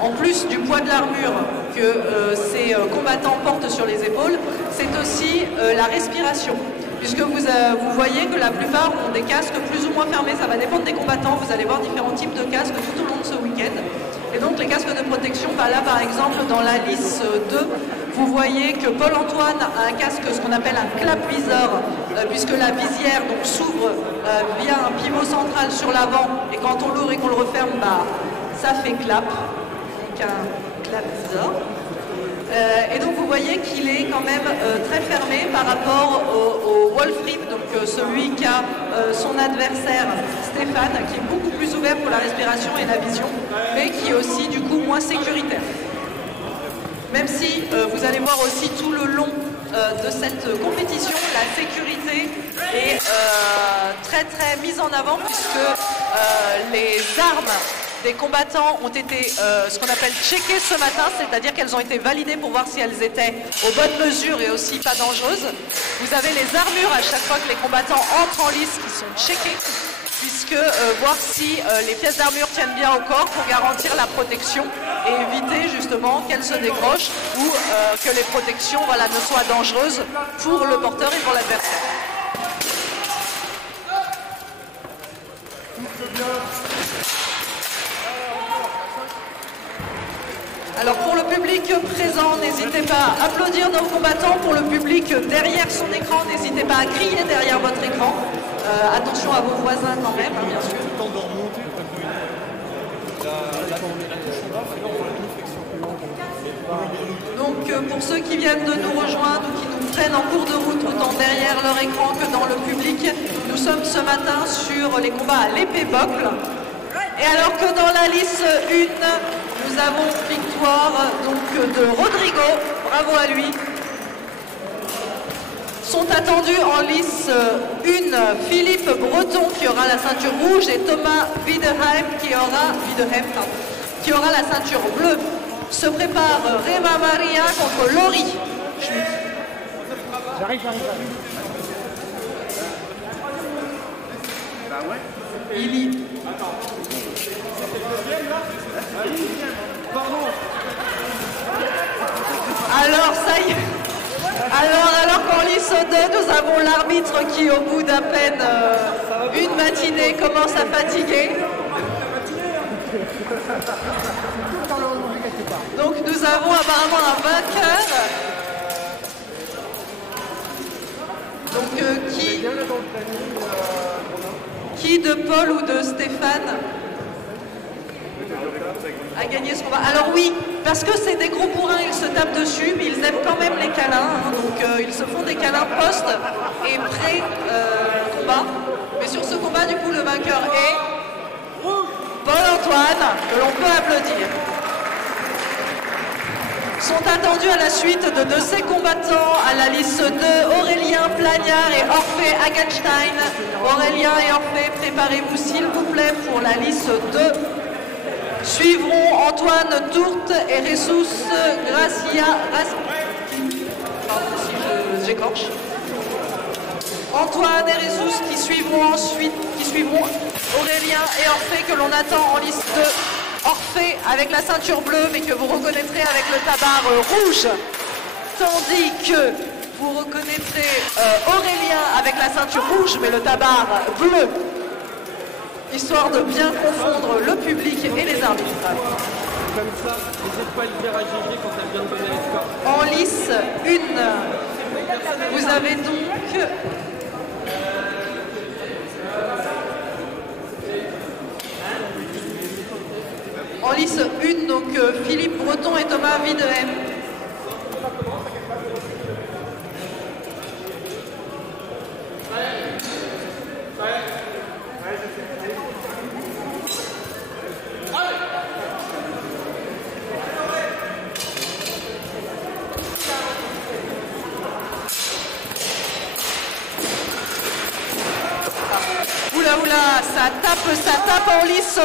en plus du poids de l'armure que ces combattants portent sur les épaules, c'est aussi la respiration. Puisque vous voyez que la plupart ont des casques plus ou moins fermés, ça va dépendre des combattants, vous allez voir différents types de casques tout au long de ce week-end. Et donc les casques de protection, là par exemple dans la liste 2, vous voyez que Paul-Antoine a un casque, ce qu'on appelle un clap-visor, puisque la visière s'ouvre via un pivot central sur l'avant, et quand on l'ouvre et qu'on le referme, ça fait clap, donc un clap-visor. Et donc vous voyez qu'il est quand même très fermé par rapport au Wolfrim, donc celui qui a son adversaire Stéphane, qui est beaucoup plus ouvert pour la respiration et la vision, mais qui est aussi du coup moins sécuritaire. Même si vous allez voir aussi tout le long de cette compétition, la sécurité est très très mise en avant, puisque les armes des combattants ont été ce qu'on appelle checkées ce matin, c'est-à-dire qu'elles ont été validées pour voir si elles étaient aux bonnes mesures et aussi pas dangereuses. Vous avez les armures à chaque fois que les combattants entrent en lice qui sont checkées, puisque voir si les pièces d'armure tiennent bien au corps pour garantir la protection et éviter justement qu'elles se décrochent ou que les protections ne soient dangereuses pour le porteur et pour l'adversaire. Alors pour le public présent, n'hésitez pas à applaudir nos combattants. Pour le public derrière son écran, n'hésitez pas à crier derrière votre écran. Attention à vos voisins quand même, bien sûr. Donc pour ceux qui viennent de nous rejoindre ou qui nous prennent en cours de route autant derrière leur écran que dans le public, nous sommes ce matin sur les combats à l'épée bocle. Et alors que dans la liste 1, nous avons victoire de Rodrigo, bravo à lui, Sont attendus en lice 1 Philippe Breton qui aura la ceinture rouge et Thomas Wiederheim qui aura la ceinture bleue. Se prépare Rema Maria contre Laurie. J'arrive. Bah ouais. Il y... Alors, ça y est. Alors qu'en lice 2, nous avons l'arbitre qui, au bout d'à peine une matinée, commence à fatiguer. Donc nous avons apparemment un vainqueur. Donc qui de Paul ou de Stéphane a gagné ce combat? Alors oui, parce que c'est des gros bourrins, ils se tapent dessus, mais ils aiment quand même les câlins. Hein, donc ils se font des câlins post et pré-combat. Mais sur ce combat, du coup, le vainqueur est Paul-Antoine, que l'on peut applaudir. Sont attendus à la suite de ces combattants à la liste 2, Aurélien Plagnard et Orphée Hagenstein. Aurélien et Orphée, préparez-vous s'il vous plaît pour la liste 2. Suivront Antoine Tourte et Jesus Gracia. Pardon si j'écorche. Antoine et Jesus qui suivront Aurélien et Orphée que l'on attend en liste 2. Orphée avec la ceinture bleue mais que vous reconnaîtrez avec le tabard rouge. Tandis que vous reconnaîtrez Aurélien avec la ceinture rouge mais le tabard bleu. Histoire de bien confondre le public et les arbitres. Comme ça, n'hésite pas à le dire à Gigi quand elle vient de donner les scores. En lice 1, vous avez donc en lice 1, donc Philippe Breton et Thomas Wiederheim. Oula, ça tape en lice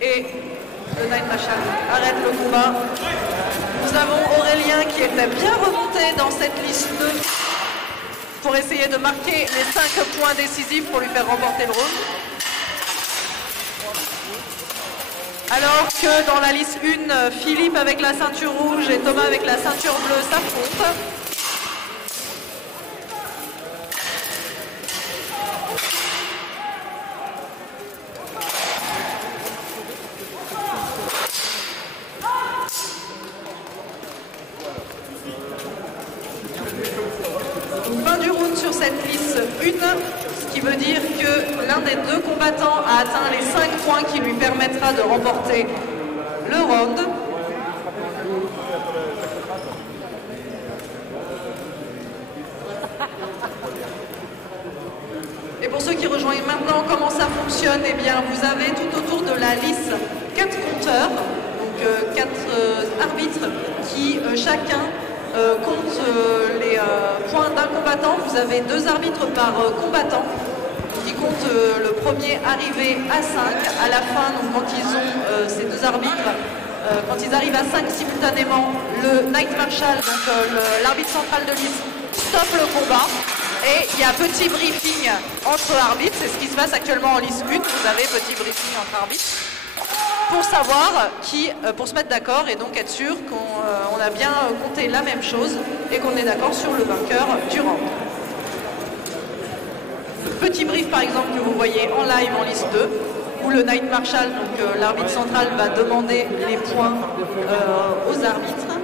2. Et le Night Marshall arrête le combat. Nous avons Aurélien qui était bien remonté dans cette liste 2 pour essayer de marquer les 5 points décisifs pour lui faire remporter le round. Alors que dans la liste 1, Philippe avec la ceinture rouge et Thomas avec la ceinture bleue s'affrontent. Fin du round sur cette liste 1, ce qui veut dire que l'un des deux combattants a atteint les 5 points qui lui permettra de remporter le round. Et pour ceux qui rejoignent maintenant comment ça fonctionne, eh bien vous avez tout autour de la liste 4 compteurs, donc 4 arbitres qui chacun compte les points d'un combattant. Vous avez 2 arbitres par combattant qui comptent le premier arrivé à 5. À la fin, donc, quand ils ont ces 2 arbitres, quand ils arrivent à 5 simultanément, le Night Marshall, donc l'arbitre central de liste, stoppe le combat. Et il y a petit briefing entre arbitres, c'est ce qui se passe actuellement en liste 1. Vous avez petit briefing entre arbitres pour savoir qui, pour se mettre d'accord et donc être sûr qu'on a bien compté la même chose et qu'on est d'accord sur le vainqueur du round. Petit brief par exemple que vous voyez en live en liste 2 où le Night Marshall, donc l'arbitre central, va demander les points aux arbitres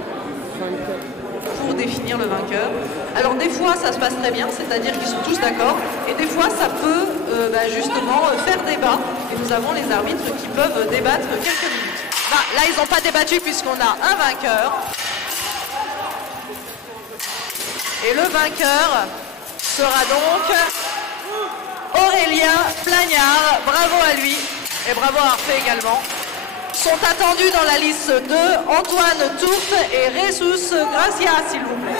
pour définir le vainqueur. Alors des fois ça se passe très bien, c'est-à-dire qu'ils sont tous d'accord, et des fois ça peut justement faire débat, et nous avons les arbitres qui peuvent débattre quelques minutes. Là ils n'ont pas débattu puisqu'on a un vainqueur, et le vainqueur sera donc Aurélien Plagnard. Bravo à lui, et bravo à Orphée également. Sont attendus dans la liste 2 Antoine Tourte et Jesus Gracia, s'il vous plaît.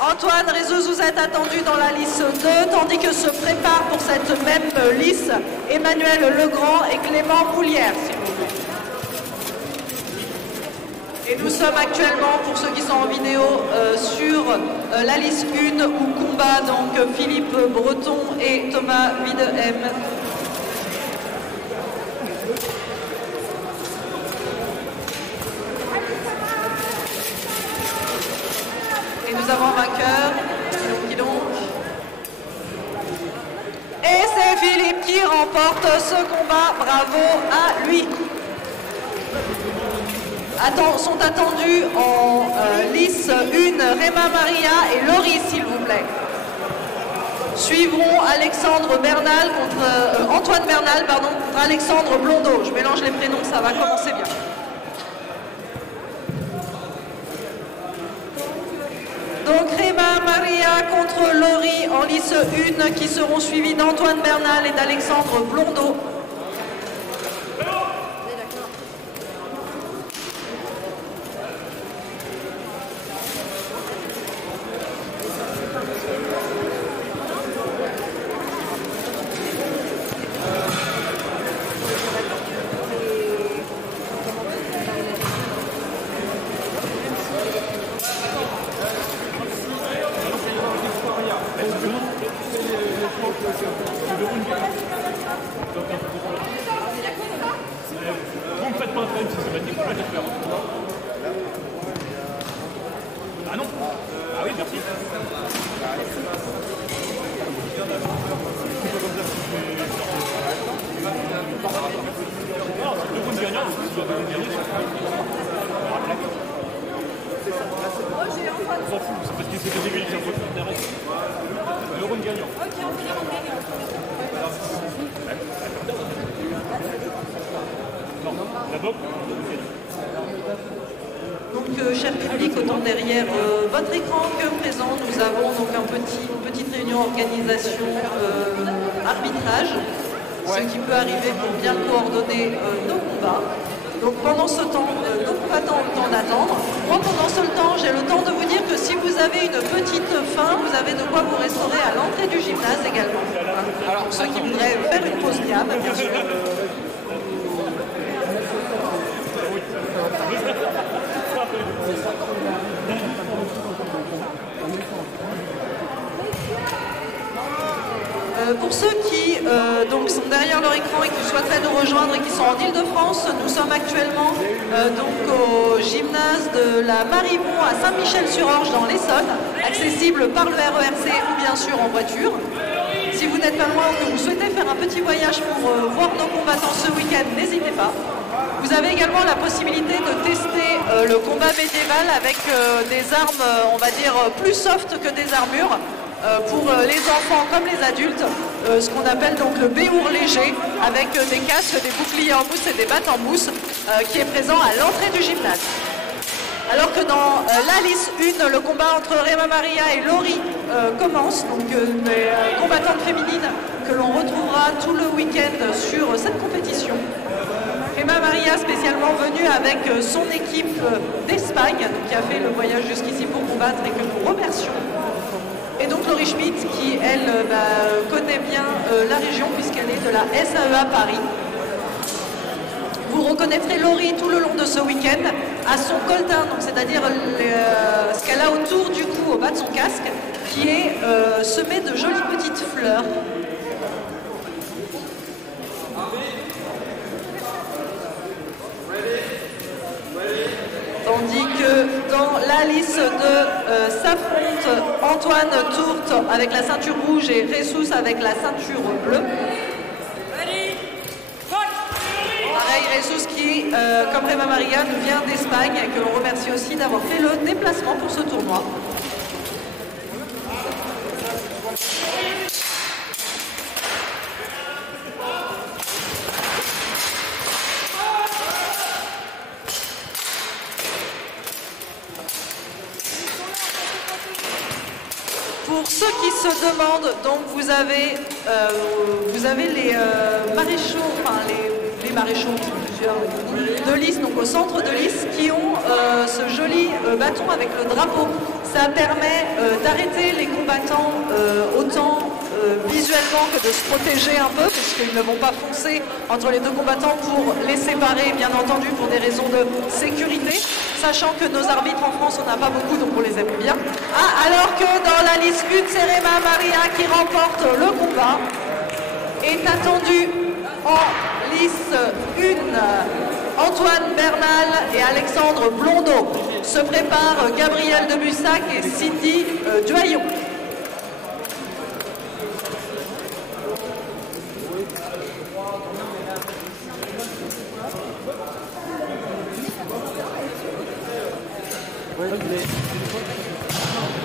Antoine, Jesus, vous êtes attendus dans la liste 2, tandis que se prépare pour cette même liste Emmanuel Legrand et Clément Poulière, s'il vous plaît. Et nous sommes actuellement, pour ceux qui sont en vidéo, sur la liste 1 où combat donc Philippe Breton et Thomas Wiedehem. Et nous avons un vainqueur, qui donc. Et c'est Philippe qui remporte ce combat, bravo à lui. Sont attendus en lice 1 Réma Maria et Laurie, s'il vous plaît. Suivront Alexandre Bernal contre Antoine Bernal, pardon, contre Alexandre Blondeau. Je mélange les prénoms, ça va commencer bien. Donc Réma Maria contre Laurie en lice 1 qui seront suivis d'Antoine Bernal et d'Alexandre Blondeau. Ah non. Ah oui, merci. Non, c'est le round gagnant, si tu dois gagner, on s'en fout, c'est parce que c'était débile qui a foutu l'intérêt. Le round gagnant. Ok, on fait le round gagnant. Non, la boxe. Donc, cher public, autant derrière votre écran que présent, nous avons donc une petite réunion organisation arbitrage, ce qui peut arriver pour bien coordonner nos combats. Donc pendant ce temps, nos combattants ont le temps d'attendre. Moi, pendant ce temps, j'ai le temps de vous dire que si vous avez une petite faim, vous avez de quoi vous restaurer à l'entrée du gymnase également. Alors, ceux qui voudraient faire une pause diable, bien sûr. Pour ceux qui donc sont derrière leur écran et qui souhaiteraient nous rejoindre et qui sont en Ile-de-France, nous sommes actuellement donc au gymnase de la Maribon à Saint-Michel-sur-Orge dans l'Essonne, accessible par le RERC ou bien sûr en voiture. Si vous n'êtes pas loin ou que vous souhaitez faire un petit voyage pour voir nos combattants ce week-end, n'hésitez pas. Vous avez également la possibilité de tester le combat médiéval avec des armes, on va dire, plus soft que des armures. Pour les enfants comme les adultes, ce qu'on appelle donc le béour léger, avec des casques, des boucliers en mousse et des battes en mousse, qui est présent à l'entrée du gymnase. Alors que dans la liste 1, le combat entre Réma Maria et Laurie commence, donc des combattantes féminines que l'on retrouvera tout le week-end sur cette compétition. Réma Maria spécialement venue avec son équipe d'Espagne, qui a fait le voyage jusqu'ici pour combattre et que nous remercions. Et donc Laurie Schmitt qui, elle, connaît bien la région puisqu'elle est de la SAEA Paris. Vous reconnaîtrez Laurie tout le long de ce week-end à son coltin, c'est-à-dire ce qu'elle a autour du cou, au bas de son casque, qui est semé de jolies petites fleurs. Tandis que dans la liste 2 s'affrontent Antoine Tourte avec la ceinture rouge et Jesus avec la ceinture bleue. Pareil, Jesus qui, comme Réma Maria, nous vient d'Espagne et que l'on remercie aussi d'avoir fait le déplacement pour ce tournoi. Pour Pour ceux qui se demandent, donc vous avez les maréchaux, enfin les maréchaux, plusieurs de lice, donc au centre de lice, qui ont ce joli bâton avec le drapeau. Ça permet d'arrêter les combattants autant visuellement que de se protéger un peu, puisqu'ils ne vont pas foncer entre les deux combattants pour les séparer, bien entendu, pour des raisons de sécurité. Sachant que nos arbitres en France, on n'a pas beaucoup, donc on les aime bien. Ah, alors que dans la liste 1, c'est Rema Maria qui remporte le combat. Est attendu en liste 1, Antoine Bernal et Alexandre Blondeau. Se préparent Gabriel Debussac et Cindy Duaillon.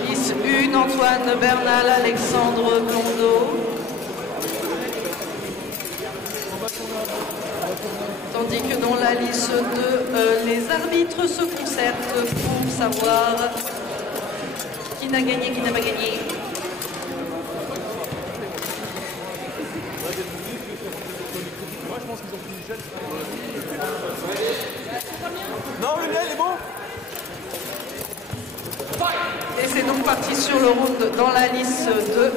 Liste 1, Antoine Bernal, Alexandre Blondeau. Tandis que dans la liste 2, les arbitres se concertent pour savoir qui n'a gagné, qui n'a pas gagné. Non, le mien, il est bon. Et c'est donc parti sur le round dans la liste 2.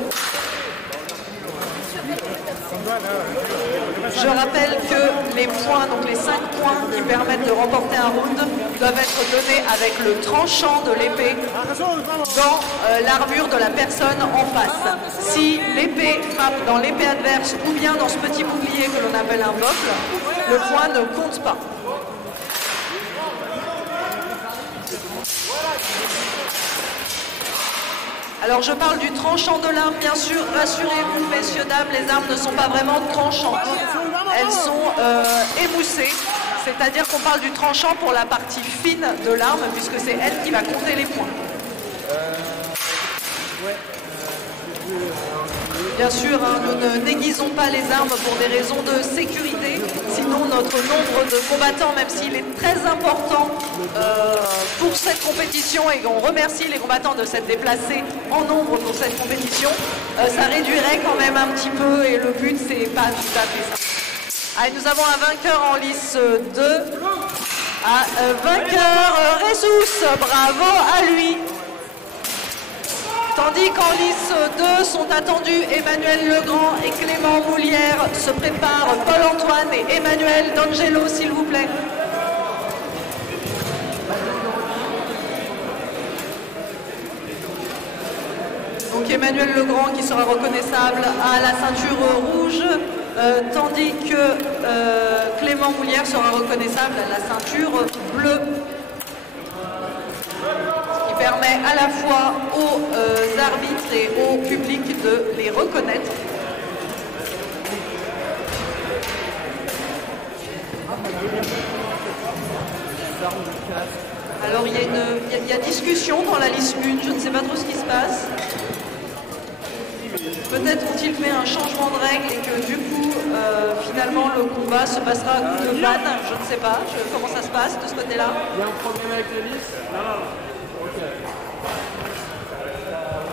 Je rappelle que les points, donc les 5 points qui permettent de remporter un round, doivent être donnés avec le tranchant de l'épée dans l'armure de la personne en face. Si l'épée frappe dans l'épée adverse ou bien dans ce petit bouclier que l'on appelle un bocle, le point ne compte pas. Alors je parle du tranchant de l'arme, bien sûr, rassurez-vous messieurs, dames, les armes ne sont pas vraiment tranchantes, elles sont émoussées, c'est-à-dire qu'on parle du tranchant pour la partie fine de l'arme, puisque c'est elle qui va compter les points. Bien sûr, hein, nous ne déguisons pas les armes pour des raisons de sécurité, sinon notre nombre de combattants, même s'il est très important pour cette compétition, et on remercie les combattants de s'être déplacés en nombre pour cette compétition, ça réduirait quand même un petit peu, et le but c'est pas tout à fait ça. Allez, nous avons un vainqueur en liste 2. Vainqueur Ressus, bravo à lui. Tandis qu'en liste 2 sont attendus Emmanuel Legrand et Clément Moulière. Se préparent Paul-Antoine et Emmanuel D'Angelo, s'il vous plaît. Donc Emmanuel Legrand qui sera reconnaissable à la ceinture rouge, tandis que Clément Moulière sera reconnaissable à la ceinture bleue. Permet à la fois aux arbitres et au public de les reconnaître. Alors il y a discussion dans la liste 1, je ne sais pas trop ce qui se passe. Peut-être ont-ils fait un changement de règle et que du coup, finalement, le combat se passera à coup de vanne, je ne sais pas. Comment ça se passe de ce côté-là? Il y a un problème avec la liste? Non. Ok.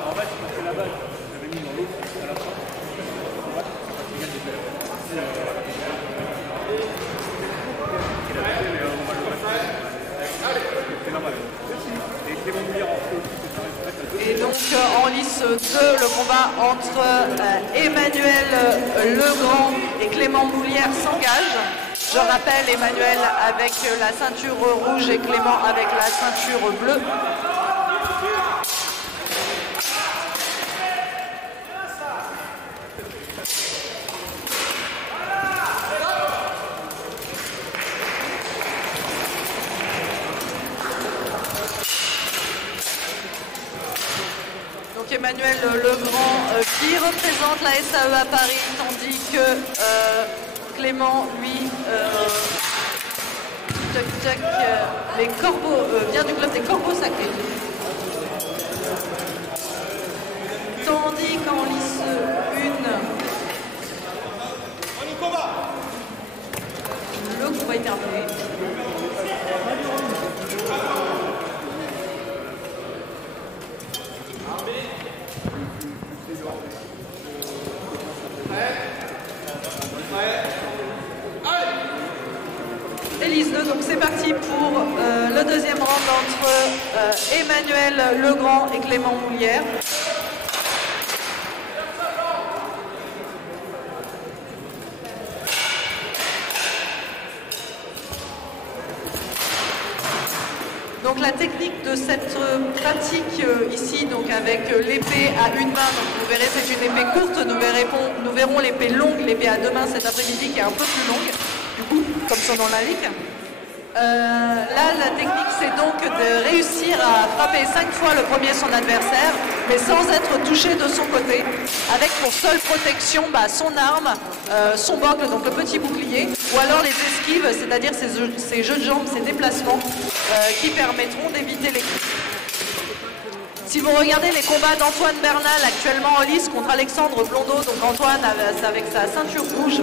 En fait, c'est la balle. J'avais mis dans l'autre à la fin. Et donc en liste 2, le combat entre Emmanuel Legrand et Clément Moulière s'engage. Je rappelle, Emmanuel avec la ceinture rouge et Clément avec la ceinture bleue. Donc Emmanuel Legrand qui représente la SAE à Paris, tandis que Clément, lui, les corbeaux, vient du club des Corbeaux Sacrés. Tandis qu'en liste 1, le combat est terminé. le deuxième round entre Emmanuel Legrand et Clément Moulière. Donc la technique de cette pratique ici, donc avec l'épée à une main, donc vous verrez c'est une épée courte, nous verrons l'épée longue, l'épée à deux mains cet après-midi qui est un peu plus longue, du coup, comme son nom l'indique. Là, la technique c'est donc de réussir à frapper 5 fois le premier son adversaire, mais sans être touché de son côté, avec pour seule protection son arme, son bocle, donc le petit bouclier, ou alors les esquives, c'est-à-dire ces jeux de jambes, ces déplacements qui permettront d'éviter les coups. Si vous regardez les combats d'Antoine Bernal actuellement en lice contre Alexandre Blondeau, donc Antoine avec sa ceinture rouge,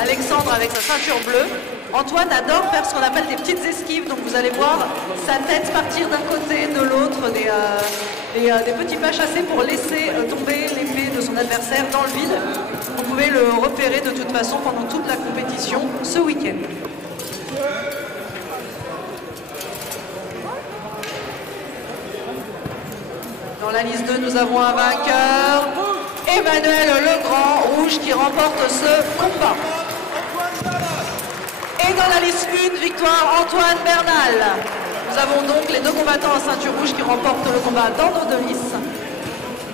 Alexandre avec sa ceinture bleue, Antoine adore faire ce qu'on appelle des petites esquives, donc vous allez voir sa tête partir d'un côté, de l'autre, des petits pas chassés pour laisser tomber l'épée de son adversaire dans le vide. Vous pouvez le repérer de toute façon pendant toute la compétition ce week-end. Dans la liste 2, nous avons un vainqueur, Emmanuel Legrand, rouge, qui remporte ce combat. Et dans la liste 1, victoire Antoine Bernal. Nous avons donc les deux combattants à ceinture rouge qui remportent le combat dans nos deux listes.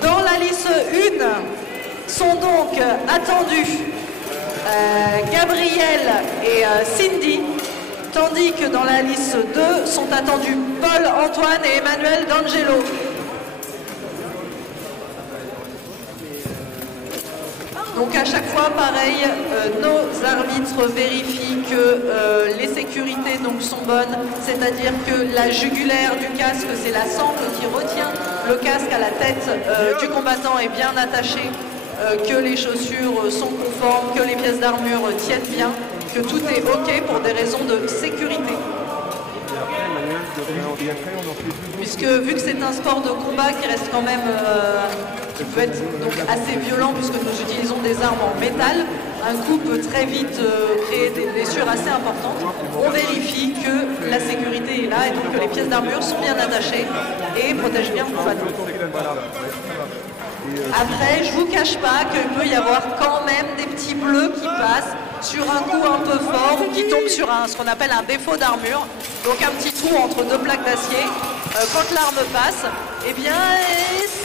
Dans la liste 1 sont donc attendus Gabriel et Cindy, tandis que dans la liste 2 sont attendus Paul, Antoine et Emmanuel D'Angelo. Donc à chaque fois, pareil, nos arbitres vérifient que les sécurités donc, sont bonnes, c'est-à-dire que la jugulaire du casque, c'est la sangle qui retient le casque à la tête du combattant est bien attachée, que les chaussures sont conformes, que les pièces d'armure tiennent bien, que tout est OK pour des raisons de sécurité. Puisque vu que c'est un sport de combat qui reste quand même, qui peut être donc assez violent puisque nous utilisons des armes en métal, un coup peut très vite créer des blessures assez importantes. On vérifie que la sécurité est là et donc que les pièces d'armure sont bien attachées et protègent bien le combattant. Après, je vous cache pas qu'il peut y avoir quand même des petits bleus qui passent sur un coup un peu fort ou qui tombent sur ce qu'on appelle un défaut d'armure. Donc un petit trou entre deux plaques d'acier. Quand l'arme passe, eh bien,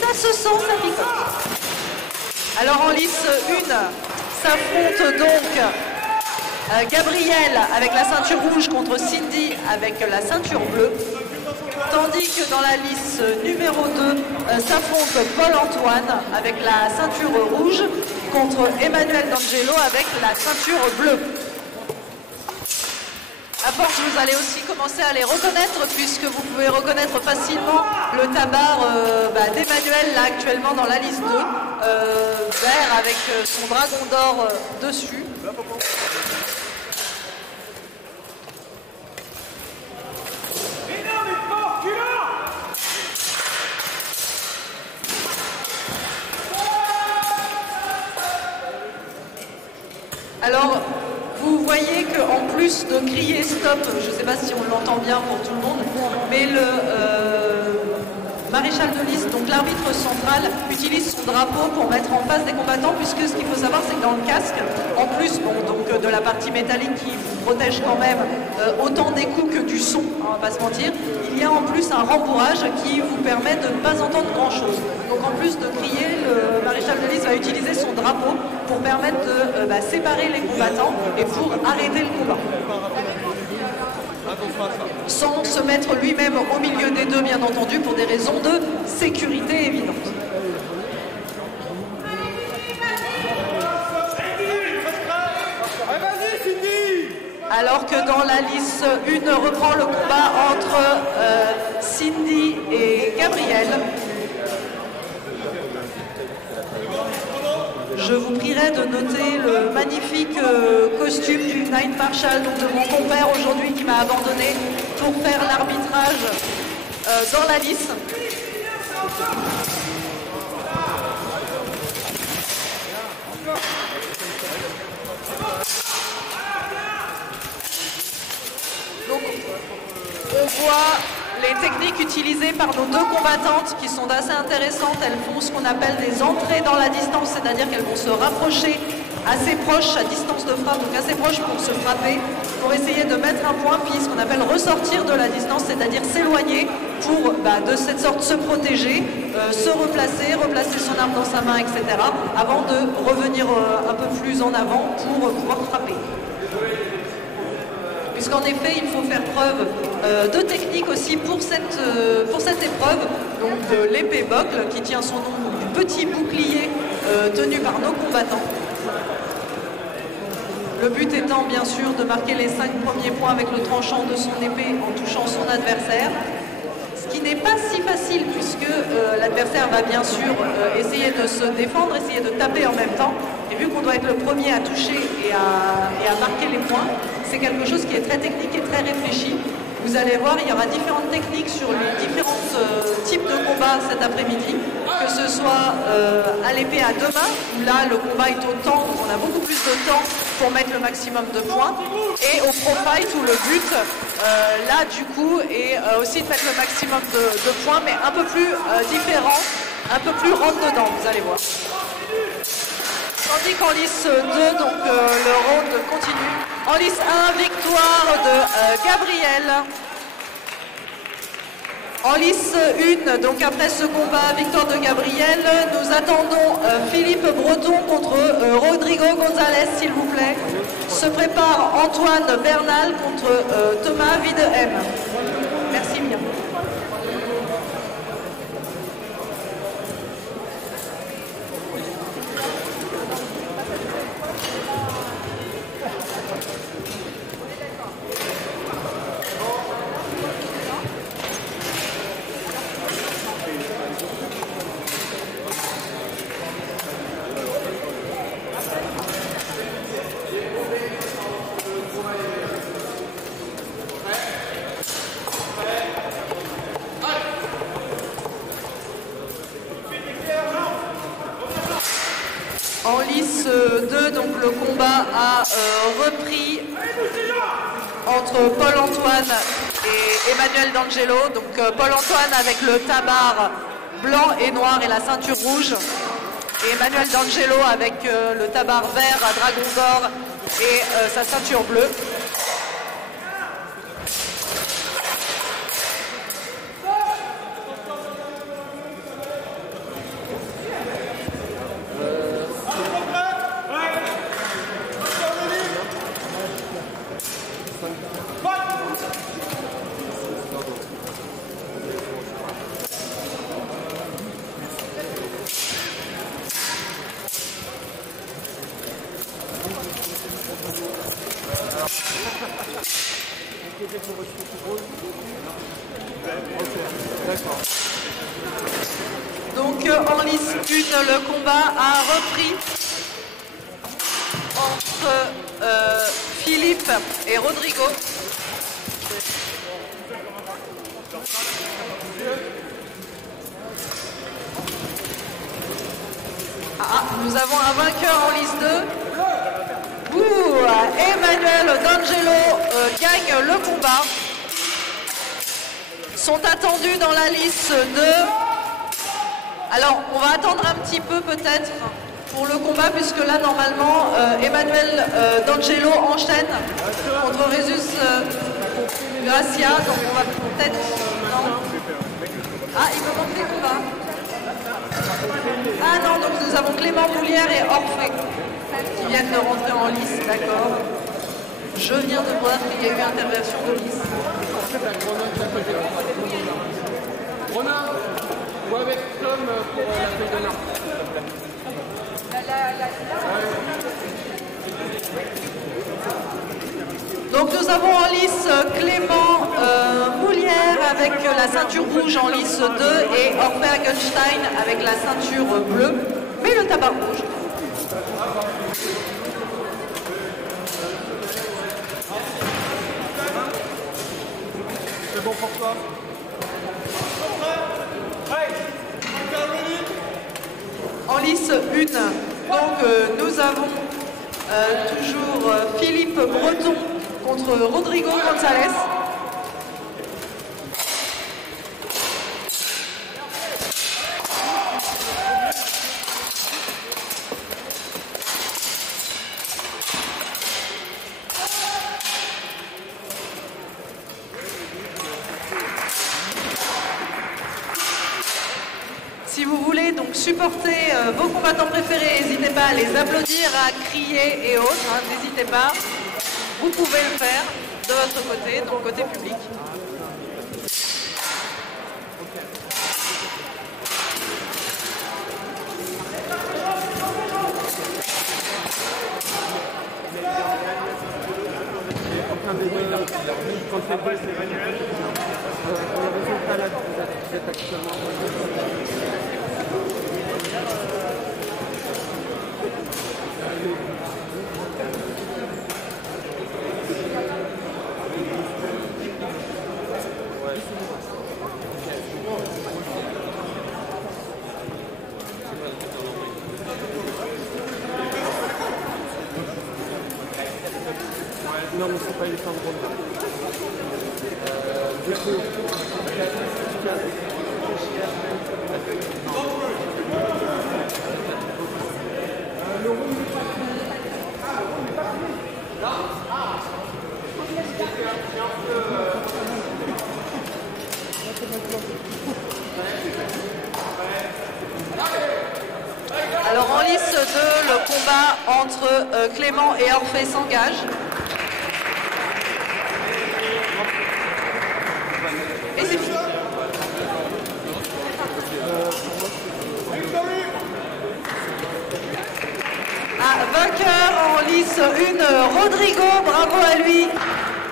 ça se sent, ça picote. Alors en lice 1, s'affronte donc Gabriel avec la ceinture rouge contre Cindy avec la ceinture bleue. Tandis que dans la liste numéro 2, s'affronte Paul-Antoine avec la ceinture rouge contre Emmanuel D'Angelo avec la ceinture bleue. À force, vous allez aussi commencer à les reconnaître puisque vous pouvez reconnaître facilement le tabard d'Emmanuel là actuellement dans la liste 2, vert avec son dragon d'or dessus. Alors, vous voyez qu'en plus de crier stop, je ne sais pas si on l'entend bien pour tout le monde, mais le maréchal de liste, donc l'arbitre central, utilise son drapeau pour mettre en face des combattants, puisque ce qu'il faut savoir, c'est que dans le casque, en plus de la partie métallique qui vous protège quand même autant des coups que du son, on va pas se mentir, il y a en plus un rembourrage qui vous permet de ne pas entendre grand-chose. Donc en plus de crier, le maréchal de liste va utiliser son drapeau pour permettre de séparer les combattants et pour arrêter le combat. Sans se mettre lui-même au milieu des deux, bien entendu, pour des raisons de sécurité évidentes. Alors que dans la liste 1 reprend le combat entre Cindy et Gabriel. Je vous prierai de noter le magnifique costume du Knight Marshal, donc de mon compère aujourd'hui qui m'a abandonné pour faire l'arbitrage dans la liste. Donc, on voit les techniques utilisées par nos deux combattantes qui sont assez intéressantes. Elles font ce qu'on appelle des entrées dans la distance, c'est-à-dire qu'elles vont se rapprocher assez proches à distance de frappe, donc assez proches pour se frapper, pour essayer de mettre un point, puis ce qu'on appelle ressortir de la distance, c'est-à-dire s'éloigner pour de cette sorte se protéger, se replacer, replacer son arme dans sa main, etc., avant de revenir un peu plus en avant pour pouvoir frapper. Puisqu'en effet, il faut faire preuve de technique aussi pour cette épreuve, donc de l'épée buckle, qui tient son nom du petit bouclier tenu par nos combattants. Le but étant bien sûr de marquer les 5 premiers points avec le tranchant de son épée en touchant son adversaire. Ce qui n'est pas si facile puisque l'adversaire va bien sûr essayer de se défendre, essayer de taper en même temps. Et vu qu'on doit être le premier à toucher et à marquer les points, c'est quelque chose qui est très technique et très réfléchi. Vous allez voir, il y aura différentes techniques sur les différents types de combats cet après-midi, que ce soit à l'épée à 2 mains, où là le combat est au temps, où on a beaucoup plus de temps pour mettre le maximum de points, et au pro fight où le but, là du coup, est aussi de mettre le maximum de points, mais un peu plus différent, un peu plus rentre-dedans, vous allez voir. Tandis qu'en lice 2, donc le round continue. En lice 1, victoire de Gabriel. En lice 1, donc après ce combat, victoire de Gabriel, nous attendons Philippe Breton contre Rodrigo Gonzalez, s'il vous plaît. Se prépare Antoine Bernal contre Thomas Videhem. Merci bien. En lice 2, donc le combat a repris entre Paul-Antoine et Emmanuel D'Angelo. Donc Paul-Antoine avec le tabard blanc et noir et la ceinture rouge. Et Emmanuel D'Angelo avec le tabard vert à dragon d'or et sa ceinture bleue. Donc en lice 1, le combat a repris entre Philippe et Rodrigo. Nous avons un vainqueur en lice 2. Emmanuel D'Angelo gagne le combat. Sont attendus dans la lice 2. Alors, on va attendre un petit peu peut-être pour le combat, puisque là, normalement, Emmanuel D'Angelo enchaîne contre Rezus Gracia. Donc, on va peut-être... Ah, il me manque des combats. Ah non, donc nous avons Clément Moulière et Orphée qui viennent de rentrer en lice, d'accord. Je viens de voir qu'il y a eu interversion de lice. Romain, ou avec Tom pour la feuille de main. Donc nous avons en lice Clément Moulière avec la ceinture rouge en lice 2 et Orphée Gunstein avec la ceinture bleue, mais le tabac rouge. C'est bon pour toi. En lice 1, donc nous avons toujours Philippe Breton contre Rodrigo Gonzalez. Si vous voulez donc supporter vos combattants préférés, n'hésitez pas à les applaudir, à crier et autres. Hein, n'hésitez pas. Vous pouvez le faire de votre côté, donc côté public. Quand c'est pas, c'est manuel. Le résultat là, vous êtes actuellement. Non, mais c'est pas une fin de ronde. Alors en lice 2, le combat entre Clément et Orphée s'engage. Et c'est fini. Vainqueur en lice 1, Rodrigo, bravo à lui.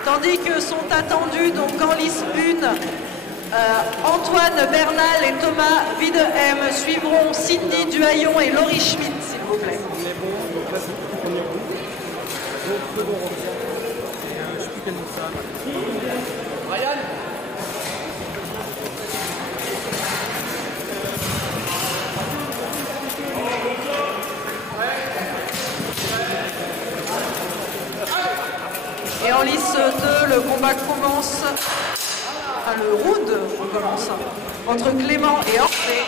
Tandis que sont attendus donc en lice 1, Antoine Bernal et Thomas Videhem. Suivront Sydney Duhaillon et Laurie Schmitt, s'il vous plaît. Et en lice 2, le combat commence, enfin le round commence, entre Clément et Orphée.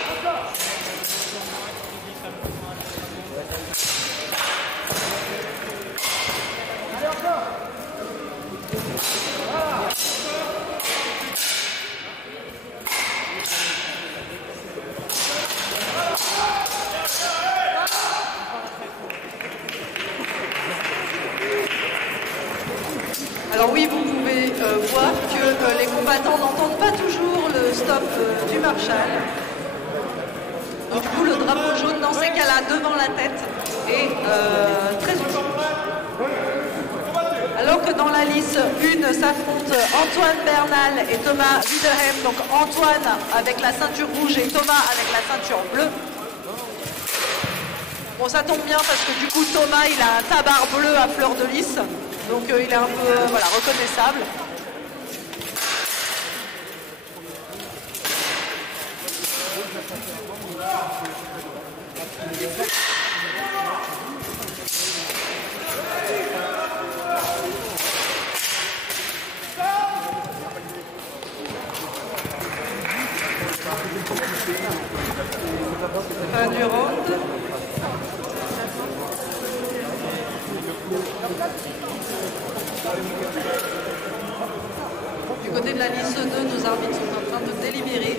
Alors oui, vous pouvez voir que les combattants n'entendent pas toujours le stop du Marshal. Donc, du coup, le drapeau jaune dans ces cas-là devant la tête est très utile. Alors que dans la lice 1 s'affrontent Antoine Bernal et Thomas Videhem. Donc Antoine avec la ceinture rouge et Thomas avec la ceinture bleue. Bon, ça tombe bien parce que du coup Thomas il a un tabard bleu à fleur de lys. Donc il est un peu voilà, reconnaissable. Fin du round. Du côté de la liste 2, nos arbitres sont en train de délibérer.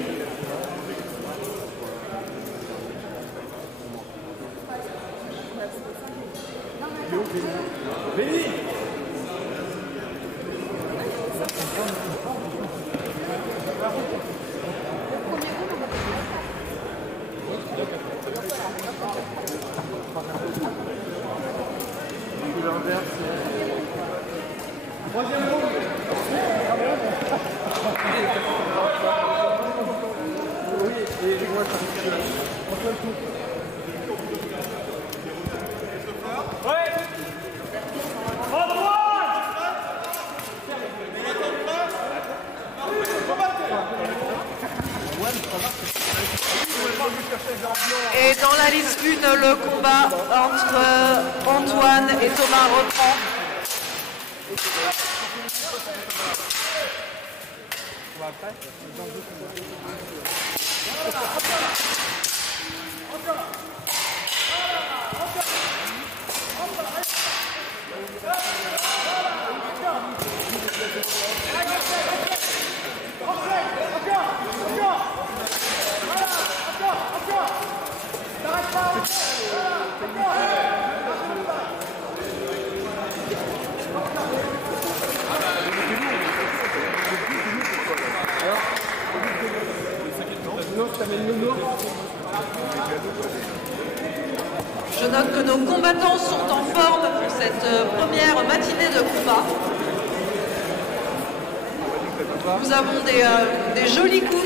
Et dans la liste 1, le combat entre Antoine et Thomas reprend. t'amènes le nord. Je note que nos combattants sont en forme pour cette première matinée de combat. Nous avons des jolis coups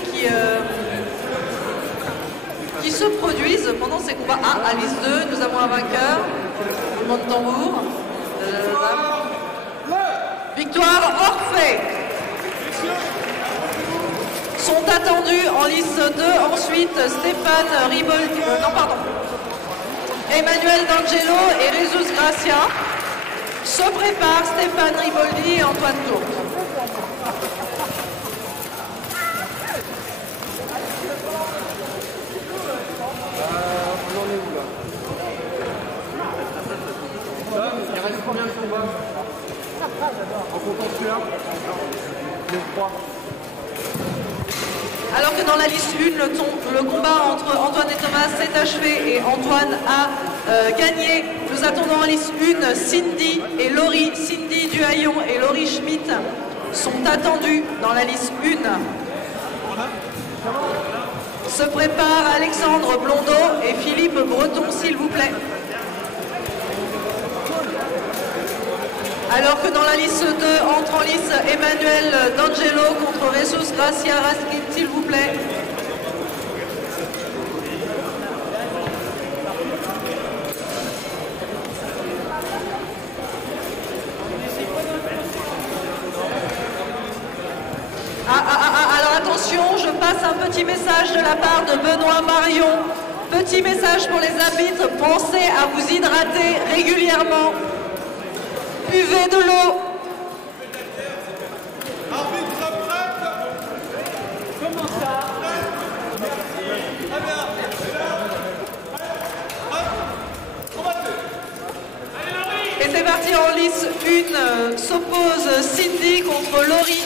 qui se produisent pendant ces combats. Ah, à liste 2, nous avons un vainqueur. Roulement de tambour. Victoire Orphée. Sont attendus en liste 2 ensuite Stéphane Riboldi. Non, pardon. Emmanuel D'Angelo et Jesus Gracia. Se préparent Stéphane Riboldi et Antoine Tourte. On en est où là? Il reste combien de combats? En comptant celui-là? Les 3. Alors que dans la liste 1, le combat entre Antoine et Thomas s'est achevé et Antoine a gagné. Nous attendons en liste 1 Cindy et Laurie. Cindy Duhaillon et Laurie Schmitt sont attendus dans la liste 1. Se préparent Alexandre Blondeau et Philippe Breton, s'il vous plaît. Alors que dans la liste 2, entre en lice Emmanuel D'Angelo contre Jesus Gracia Raskin, s'il vous plaît. Alors attention, je passe un petit message de la part de Benoît Marion. Petit message pour les arbitres, pensez à vous hydrater régulièrement. Buvez de l'eau. Comment ça? Et c'est parti en lice 1, s'oppose Cindy contre Laurie.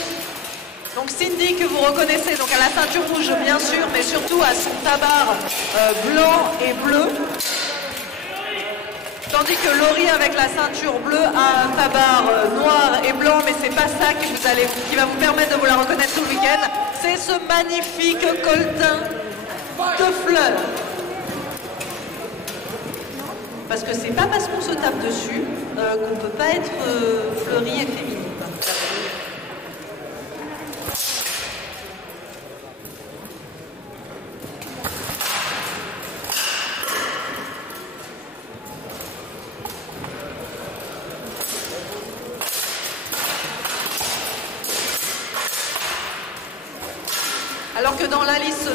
Donc Cindy que vous reconnaissez donc à la ceinture rouge bien sûr, mais surtout à son tabard blanc et bleu. Tandis que Laurie avec la ceinture bleue a un tabard noir et blanc, mais c'est pas ça qui va vous permettre de vous la reconnaître tout le week-end. C'est ce magnifique coltin de fleurs. Parce que c'est pas parce qu'on se tape dessus qu'on peut pas être fleuri et féminine. Alors que dans la liste 2,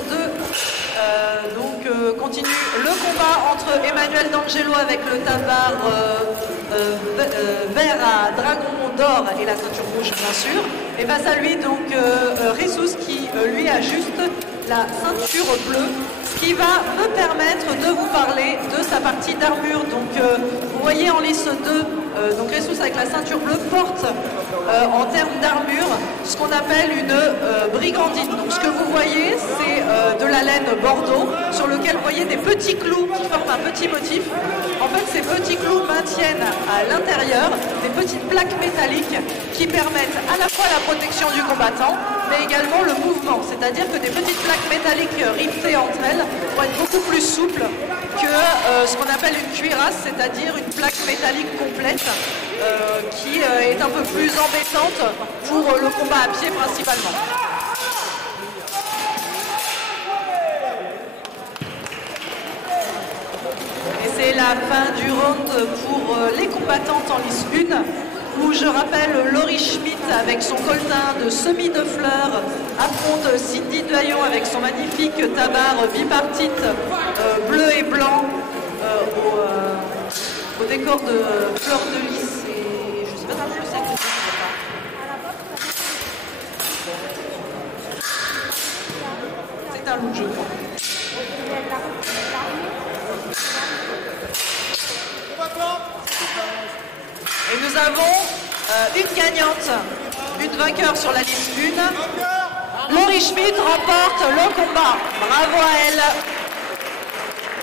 continue le combat entre Emmanuel D'Angelo avec le tabard vert à dragon d'or et la ceinture rouge bien sûr. Et face à lui donc Jesus qui lui a juste la ceinture bleue, ce qui va me permettre de vous parler de sa partie d'armure. Donc vous voyez en liste 2, donc Jesus avec la ceinture bleue porte en termes d'armure ce qu'on appelle une brigandine. Donc ce que vous voyez c'est de la laine bordeaux sur lequel vous voyez des petits clous qui forment un petit motif. En fait ces petits clous maintiennent à l'intérieur des petites plaques métalliques qui permettent à la fois la protection du combattant mais également le mouvement, c'est-à-dire que des petites plaques métalliques rivetées entre elles vont être beaucoup plus souples que ce qu'on appelle une cuirasse, c'est-à-dire une plaque métallique complète qui est un peu plus embêtante pour le combat à pied principalement. Et c'est la fin du round pour les combattantes en lice 1. Où je rappelle Laurie Schmitt avec son coltin de semis de fleurs affronte Cindy Duhaillon avec son magnifique tabard bipartite bleu et blanc au décor de fleurs de lys et je sais pas si je sais que c'est un look je crois. Et nous avons une gagnante, une vainqueur sur la liste 1. Laurie Schmitt remporte le combat. Bravo à elle.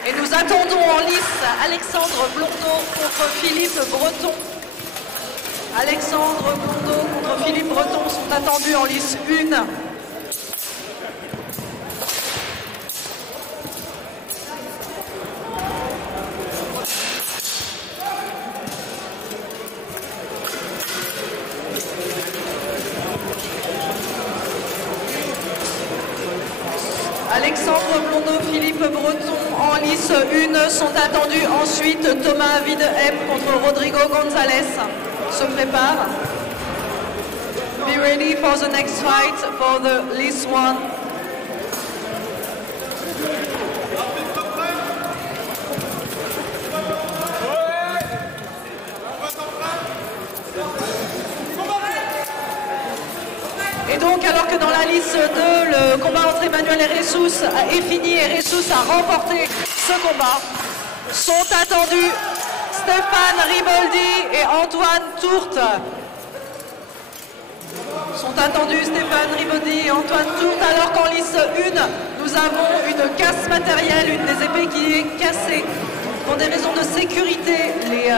Et nous attendons en lice Alexandre Blondeau contre Philippe Breton. Alexandre Blondeau contre Philippe Breton sont attendus en lice 1. Alexandre Blondeau, Philippe Breton en lice 1 sont attendus. Ensuite, Thomas Videm contre Rodrigo González se prépare. Be ready for the next fight for the lice 1. Et donc, alors que dans la liste 2, le combat entre Emmanuel et Ressus est fini et Ressus a remporté ce combat, sont attendus Stéphane Riboldi et Antoine Tourte. Sont attendus Stéphane Riboldi et Antoine Tourte, alors qu'en liste 1, nous avons une casse matérielle, une des épées qui est cassée. Pour des raisons de sécurité, les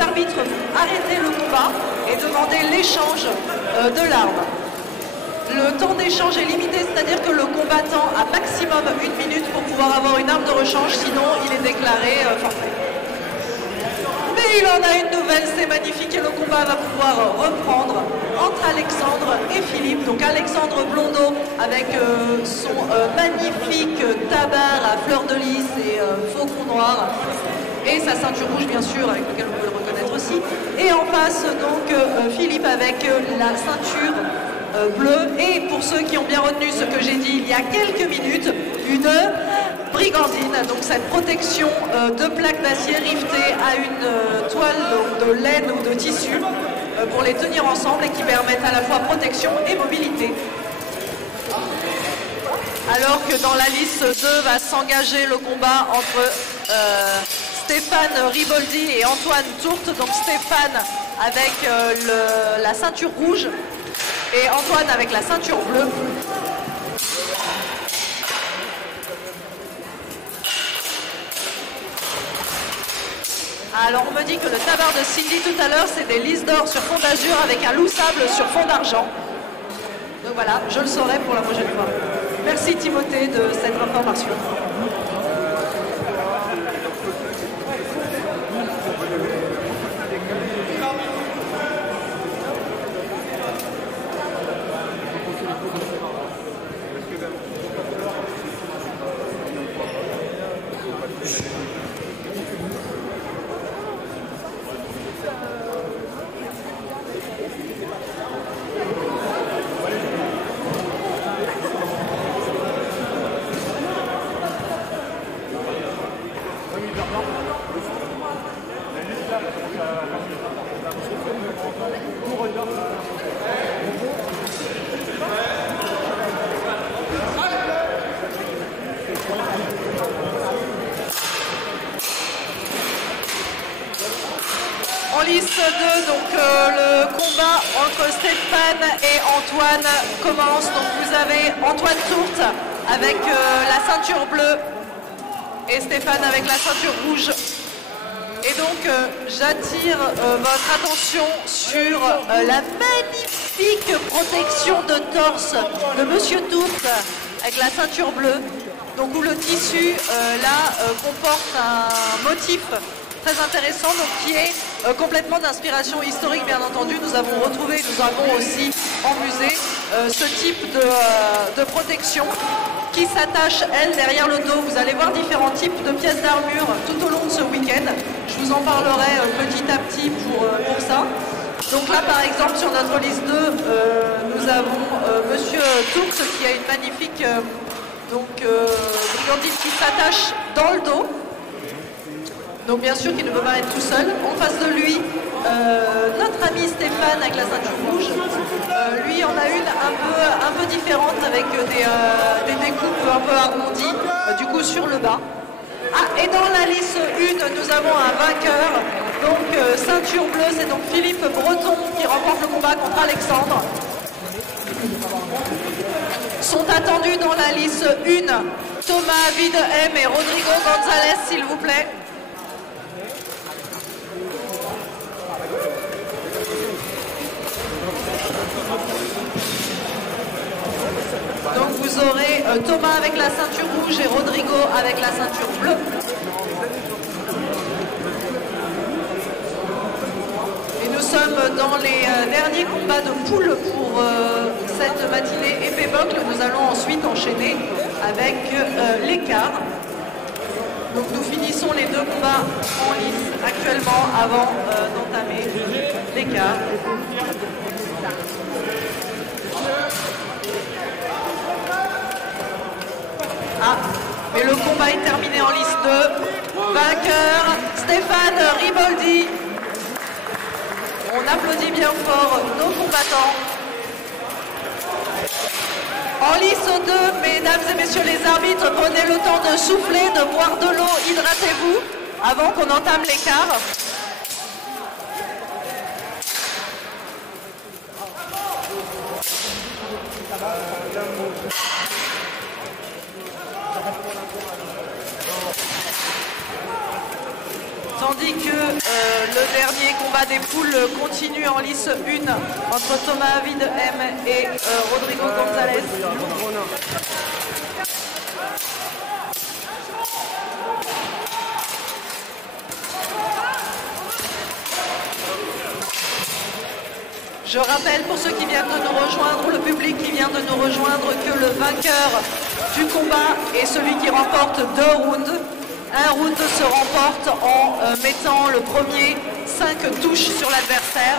arbitres ont arrêté le combat et demandé l'échange de l'arme. Le temps d'échange est limité, c'est-à-dire que le combattant a maximum 1 minute pour pouvoir avoir une arme de rechange, sinon il est déclaré forfait. Mais il en a une nouvelle, c'est magnifique, et le combat va pouvoir reprendre entre Alexandre et Philippe. Donc Alexandre Blondeau avec son magnifique tabard à fleur de lys et faucon noir, et sa ceinture rouge bien sûr, avec laquelle on peut le reconnaître aussi. Et en face donc Philippe avec la ceinture bleu, et pour ceux qui ont bien retenu ce que j'ai dit il y a quelques minutes, une brigandine, donc cette protection de plaques d'acier rivetées à une toile de laine ou de tissu pour les tenir ensemble et qui permettent à la fois protection et mobilité. Alors que dans la liste 2 va s'engager le combat entre Stéphane Riboldi et Antoine Tourte, donc Stéphane avec la ceinture rouge et Antoine avec la ceinture bleue. Alors on me dit que le tabard de Cindy tout à l'heure c'est des lys d'or sur fond d'azur avec un loup sable sur fond d'argent. Donc voilà, je le saurai pour la prochaine fois. Merci Timothée de cette information. En liste 2, donc le combat entre Stéphane et Antoine commence. Donc vous avez Antoine Tourte avec la ceinture bleue et Stéphane avec la ceinture rouge. Et donc j'attire votre attention sur la magnifique protection de torse de Monsieur Tourte avec la ceinture bleue. Donc où le tissu comporte un motif très intéressant, donc qui est complètement d'inspiration historique bien entendu. Nous avons retrouvé, nous avons aussi en musée ce type de protection qui s'attache, elle, derrière le dos. Vous allez voir différents types de pièces d'armure tout au long de ce week-end. Je vous en parlerai petit à petit pour ça. Donc là, par exemple, sur notre liste 2, nous avons Monsieur Tourte qui a une magnifique brigandine qui s'attache dans le dos. Donc bien sûr qu'il ne peut pas être tout seul. En face de lui, notre ami Stéphane avec la ceinture rouge. Lui en a une un peu différente avec des découpes un peu arrondies, du coup sur le bas. Ah, et dans la liste 1, nous avons un vainqueur. Donc ceinture bleue, c'est donc Philippe Breton qui remporte le combat contre Alexandre. Sont attendus dans la liste 1 Thomas Videm et Rodrigo González, s'il vous plaît. Donc vous aurez Thomas avec la ceinture rouge et Rodrigo avec la ceinture bleue. sommes dans les derniers combats de poule pour cette matinée épée bocle. Nous allons ensuite enchaîner avec l'écart. Donc nous finissons les deux combats en lice actuellement avant d'entamer l'écart. Ah, mais le combat est terminé en lice 2. Vainqueur, Stéphane Riboldi. On applaudit bien fort nos combattants. En lice 2, mesdames et messieurs les arbitres, prenez le temps de souffler, de boire de l'eau, hydratez-vous avant qu'on entame l'écart. Tandis que le dernier combat des poules continue en lice 1 entre Thomas Avid M et Rodrigo González. Je rappelle pour ceux qui viennent de nous rejoindre, le public qui vient de nous rejoindre, que le vainqueur du combat est celui qui remporte 2 rounds. Un round se remporte en mettant le premier 5 touches sur l'adversaire.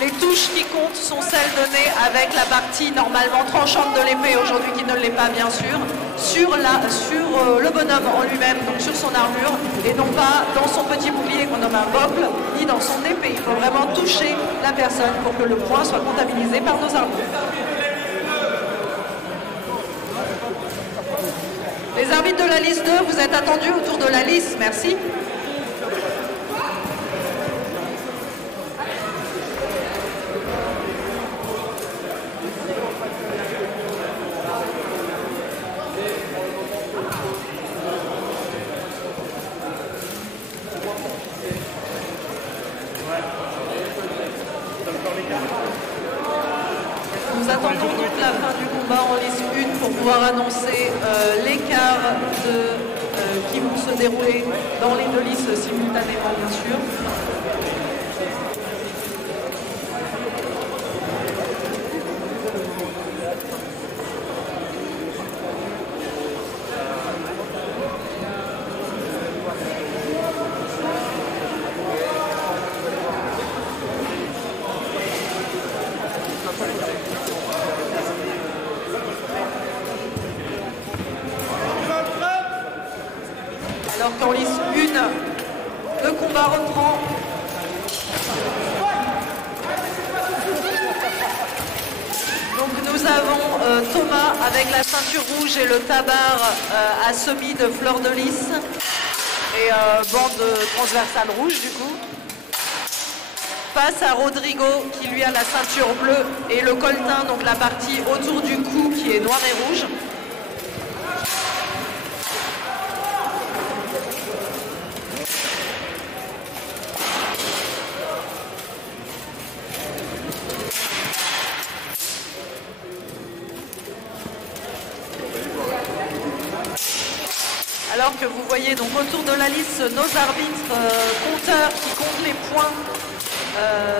Les touches qui comptent sont celles données avec la partie normalement tranchante de l'épée, aujourd'hui qui ne l'est pas bien sûr, sur le bonhomme en lui-même, donc sur son armure, et non pas dans son petit bouclier qu'on nomme un bocle, ni dans son épée. Il faut vraiment toucher la personne pour que le point soit comptabilisé par nos armures. Les arbitres de la liste 2, vous êtes attendus autour de la liste, merci. Nous attendons donc la fin du combat en liste 1 pour pouvoir annoncer l'écart qui vont se dérouler dans les deux listes simultanément, bien sûr. Alors qu'en liste 1, le combat reprend. Donc nous avons Thomas avec la ceinture rouge et le tabard à semis de fleur de lys et bande transversale rouge du coup. Face à Rodrigo qui lui a la ceinture bleue et le colletin, donc la partie autour du cou qui est noir et rouge. Alors que vous voyez donc autour de la liste nos arbitres compteurs qui comptent les points,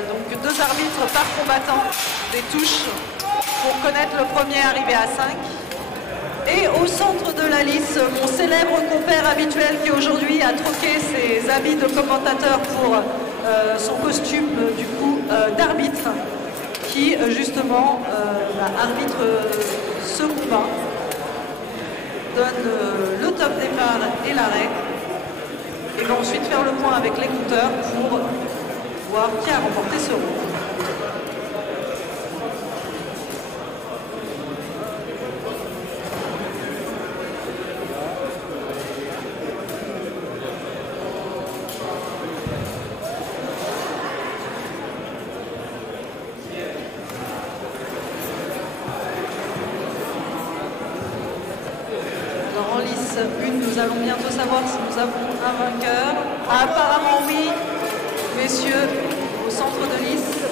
donc 2 arbitres par combattant, des touches pour connaître le premier arrivé à 5. Et au centre de la liste, mon célèbre compère habituel qui aujourd'hui a troqué ses habits de commentateur pour son costume du coup d'arbitre, qui justement arbitre ce combat. Donne le top départ et l'arrêt et va ensuite faire le point avec les compteurs pour voir qui a remporté ce round. En lice 1, nous allons bientôt savoir si nous avons un vainqueur. Apparemment oui, messieurs, au centre de liste.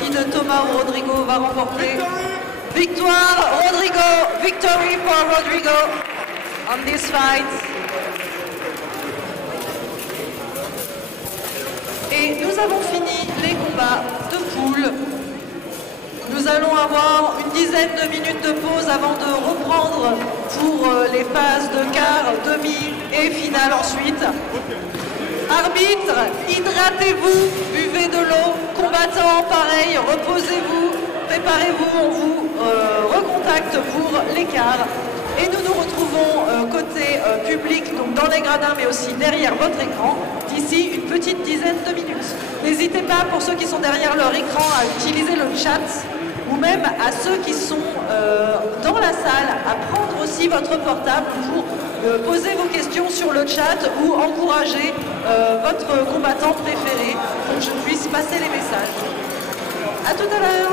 Qui de Thomas ou Rodrigo va remporter? Victoire Rodrigo! Victory for Rodrigo on this fight. Et nous avons fini les combats de poules. Nous allons avoir une dizaine de minutes de pause avant de reprendre pour les phases de quart, demi et finale ensuite. Arbitre, hydratez-vous, buvez de l'eau. Combattants, pareil, reposez-vous, préparez-vous, on vous recontacte pour l'écart. Et nous nous retrouvons côté public, donc dans les gradins, mais aussi derrière votre écran, d'ici une petite dizaine de minutes. N'hésitez pas, pour ceux qui sont derrière leur écran, à utiliser le chat, ou même à ceux qui sont dans la salle, à prendre aussi votre portable pour poser vos questions sur le chat ou encourager votre combattant préféré pour que je puisse passer les messages. À tout à l'heure.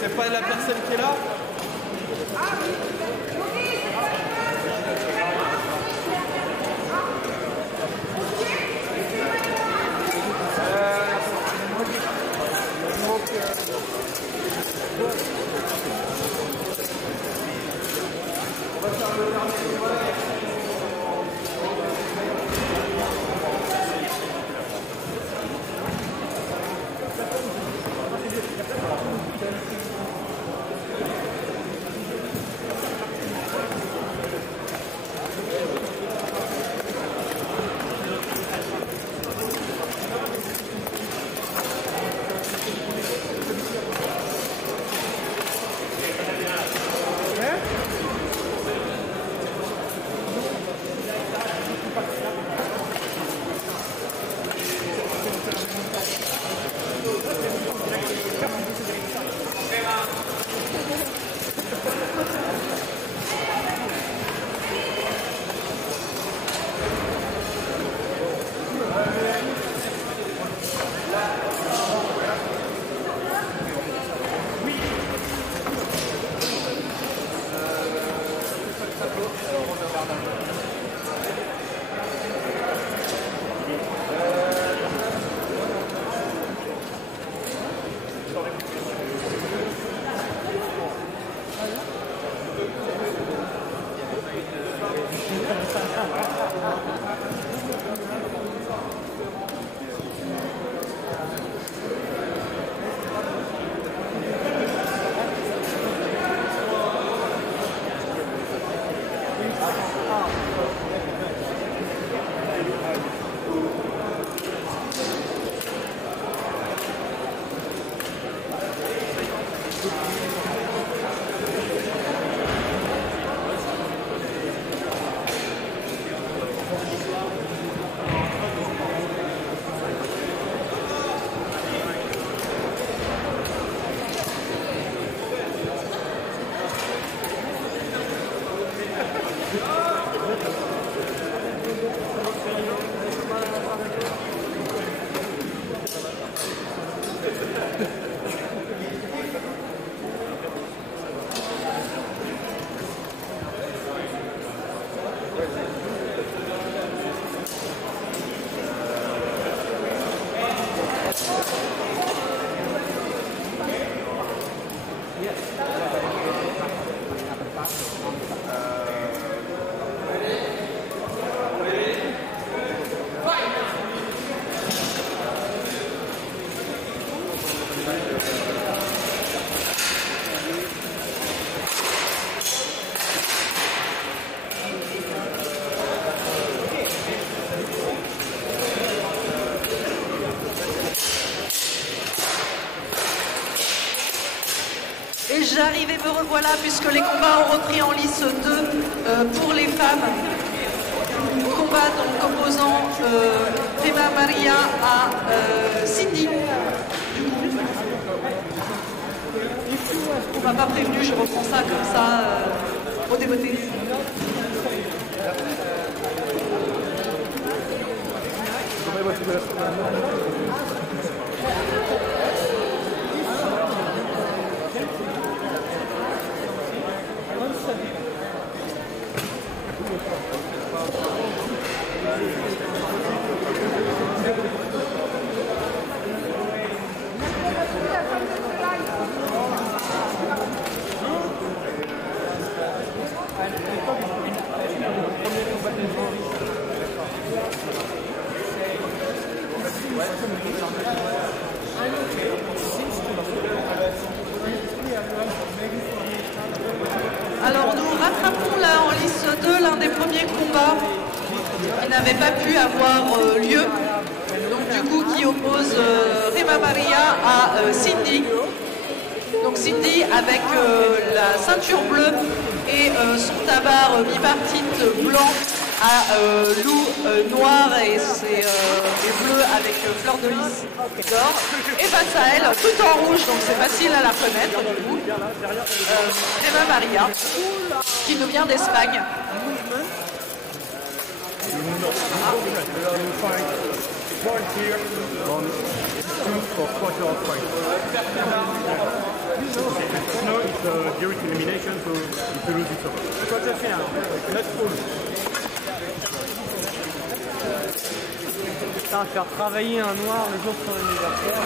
C'est pas la personne qui est là? j'arrivais, me revoilà, puisque les combats ont repris en lice 2 pour les femmes. Combat donc opposant Rima Maria à Cindy. On m'a pas prévenu, je reprends ça comme ça au débeauté. Alors nous rattrapons là en lice 2 l'un des premiers combats qui n'avait pas pu avoir lieu, donc du coup qui oppose Rima Maria à Cindy. Donc Cindy avec la ceinture bleue et son tabard bipartite blanc à loup noir et bleu avec fleur de lys d'or. Et face à elle, tout en rouge, donc c'est facile à la reconnaître du coup, Rima Maria, qui nous vient d'Espagne. No, it's a direct elimination, so if you lose, it's over. C'est quoi que ça fait, hein? Let's pull. Putain, faire travailler un noir le jour de son anniversaire.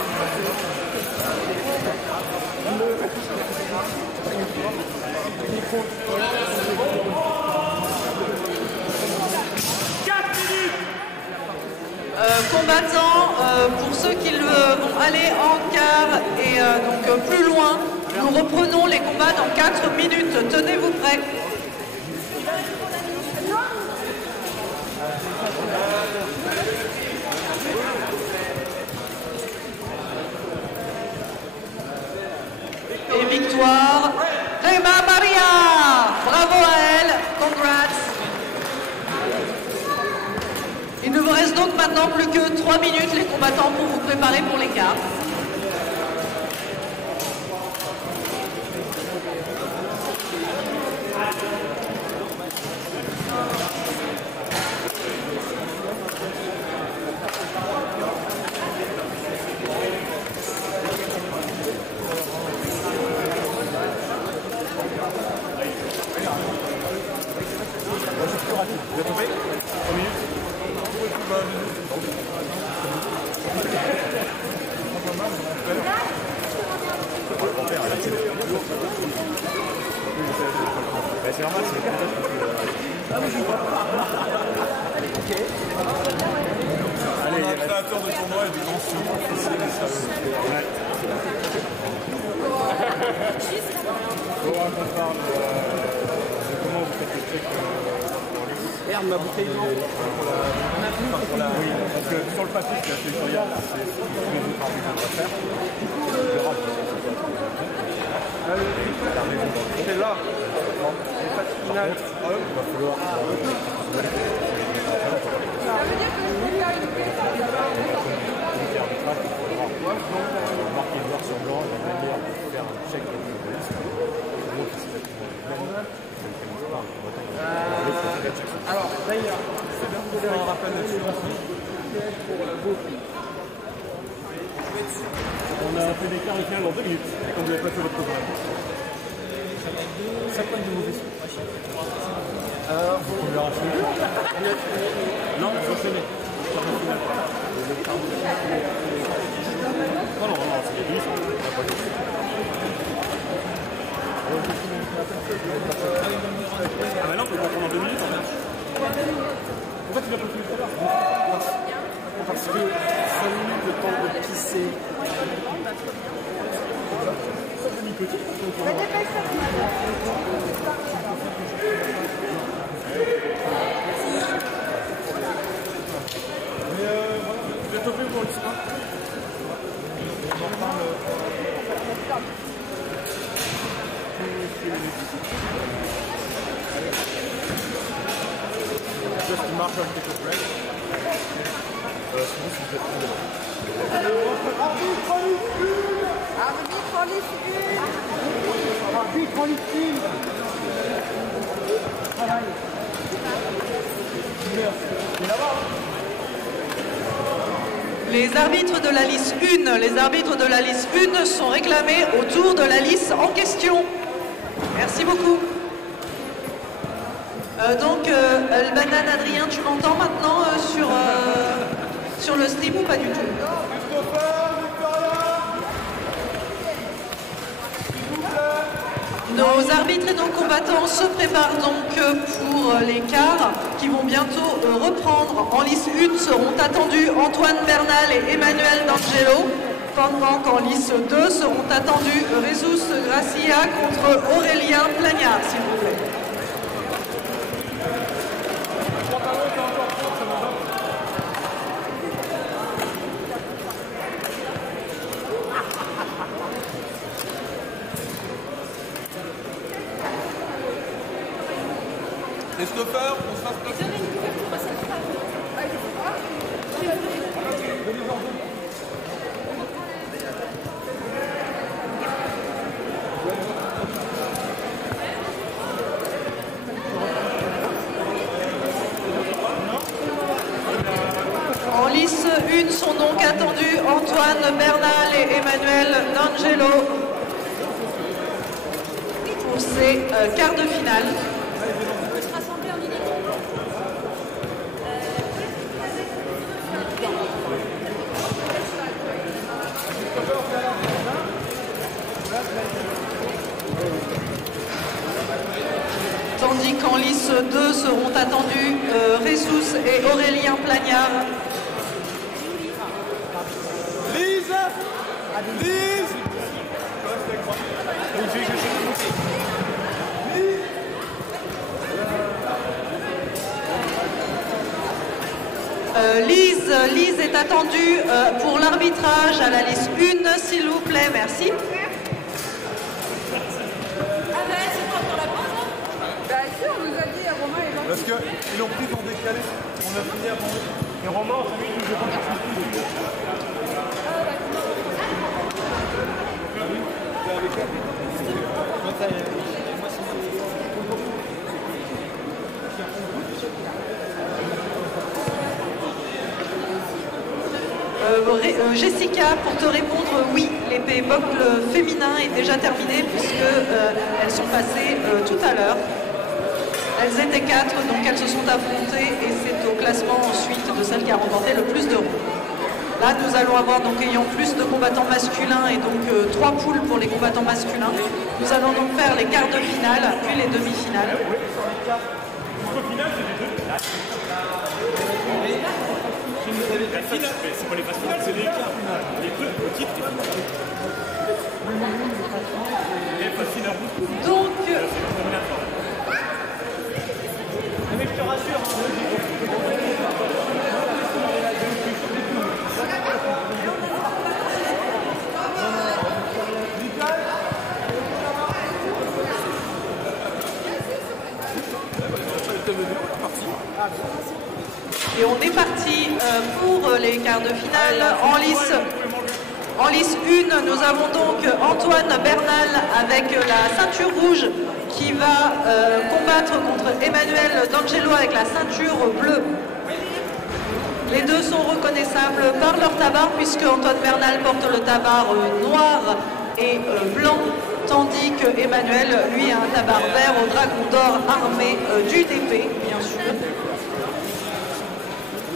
Combattants, pour ceux qui vont aller en quart et donc plus loin, nous reprenons les combats dans 4 minutes. Tenez-vous prêts. Et victoire, Rima Maria. Bravo à elle, congrats. Il ne vous reste donc maintenant plus que 3 minutes, les combattants, pour vous préparer pour les quarts. C'est normal, c'est le Allez, un créateur de tournoi et de tension. Faut qu'on parle de comment vous faites le check. Merde, ma bouteille d'eau. Oui, parce que sur le papier, c'est assez curieux. C'est tous les autres arbitres qu'on va faire. C'est là. Il va falloir. Marquer noir sur blanc, la manière de faire un check de liste. Alors, d'ailleurs, c'est bien de faire un rappel là-dessus. On a fait des quarts et finales en 2 minutes, comme vous avez pas fait votre programme. Ça prend de mauvais sons. Vous pouvez enchaîner. Non, il faut enchaîner. Non, c'est des 10. Ah bah non, on peut pas prendre en 2 minutes en fait. En fait, il a pas fini tout à l'heure. Parce que 5 minutes de temps de pisser. Vous êtes ouvert pour le sport? Just marche avec les break. Sinon, c'est Les arbitres de la liste 1, les arbitres de la liste 1 sont réclamés autour de la liste en question. Merci beaucoup. Albanan Adrien, tu m'entends maintenant sur le stream ou pas du tout? Nos arbitres et nos combattants se préparent donc pour les quarts qui vont bientôt reprendre. En lice 1 seront attendus Antoine Bernal et Emmanuel D'Angelo, pendant qu'en lice 2 seront attendus Jesus Gracia contre Aurélien Plagnard, s'il vous plaît. Christopher, on se fasse En lice 1 sont donc attendus Antoine Bernal et Emmanuel D'Angelo pour ces quarts de finale. Tandis qu'en lice 2 seront attendus Jesus et Aurélien Plagnard. Lise. Lise est attendue pour l'arbitrage à la liste 1, s'il vous plaît, merci. Parce qu'ils l'ont pris pour décaler. On a fini avant eux. Et Romain, c'est lui qui joue pas. Jessica, pour te répondre, oui, l'épée bocle féminin est déjà terminée puisque elles sont passées tout à l'heure. Elles étaient 4, donc elles se sont affrontées et c'est au classement ensuite de celle qui a remporté le plus de ronds. Là, nous allons avoir, donc ayant plus de combattants masculins et donc 3 poules pour les combattants masculins, nous allons donc faire les quarts de finale, puis les demi-finales. Au final, c'est les deux. C'est pas les phases finales, c'est les quarts. Les deux petites. Les phases finales. Donc, mais je te rassure, et on est parti pour les quarts de finale. En lice 1, nous avons donc Antoine Bernal avec la ceinture rouge qui va combattre contre Emmanuel D'Angelo avec la ceinture bleue. Les deux sont reconnaissables par leur tabard puisque Antoine Bernal porte le tabard noir et blanc, tandis que Emmanuel, lui, a un tabard vert au dragon d'or armé du d'épée, bien sûr.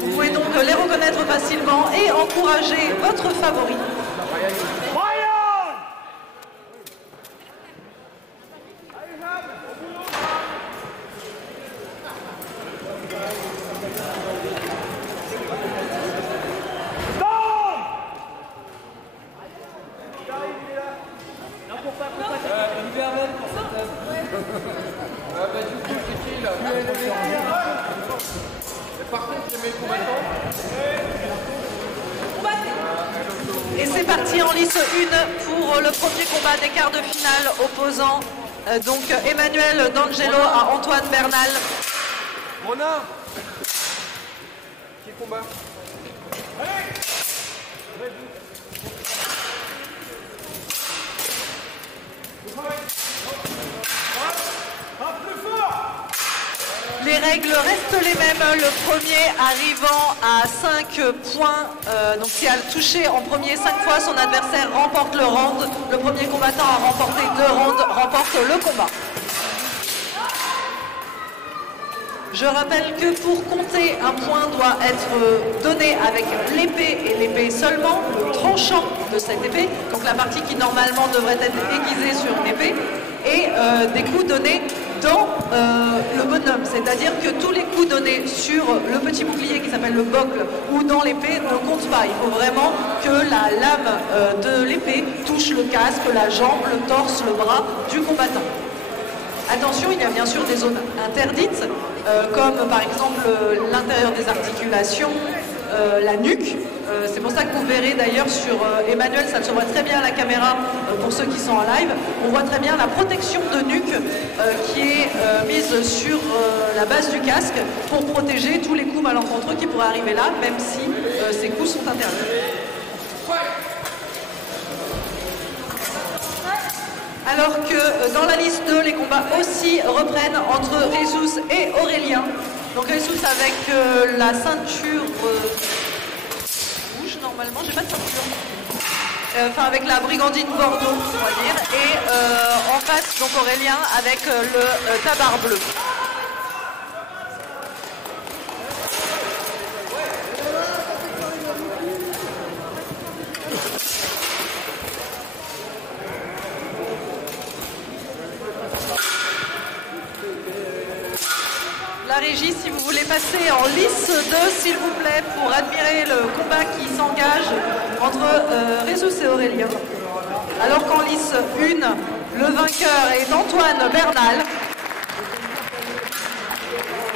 Vous pouvez donc les reconnaître facilement et encourager votre favori. Et c'est parti en lice 1 pour le premier combat des quarts de finale opposant Donc Emmanuel D'Angelo à Antoine Bernal. Ronin. Qui combat? Les règles restent les mêmes. Le premier arrivant à 5 points, donc qui a touché en premier 5 fois son adversaire, remporte le round. Le premier combattant à remporter 2 rounds remporte le combat. Je rappelle que pour compter, un point doit être donné avec l'épée et l'épée seulement, le tranchant de cette épée, donc la partie qui normalement devrait être aiguisée sur une épée, et des coups donnés dans le bonhomme, c'est-à-dire que tous les coups donnés sur le petit bouclier qui s'appelle le bocle ou dans l'épée ne comptent pas. Il faut vraiment que la lame de l'épée touche le casque, la jambe, le torse, le bras du combattant. Attention, il y a bien sûr des zones interdites, comme par exemple l'intérieur des articulations, la nuque. C'est pour ça que vous verrez d'ailleurs sur Emmanuel, ça se voit très bien à la caméra pour ceux qui sont en live. On voit très bien la protection de nuque qui est mise sur la base du casque pour protéger tous les coups malencontreux qui pourraient arriver là, même si ces coups sont interdits. Alors que dans la liste 2, les combats aussi reprennent entre Jesus et Aurélien. Donc Jesus avec la ceinture rouge, normalement, j'ai pas de ceinture. Enfin avec la brigandine Bordeaux, on va dire. Et en face, donc Aurélien avec le tabard bleu. La régie, si vous voulez passer en lice 2, s'il vous plaît, pour admirer le combat qui s'engage entre Jesus et Aurélien. Alors qu'en lice 1, le vainqueur est Antoine Bernal.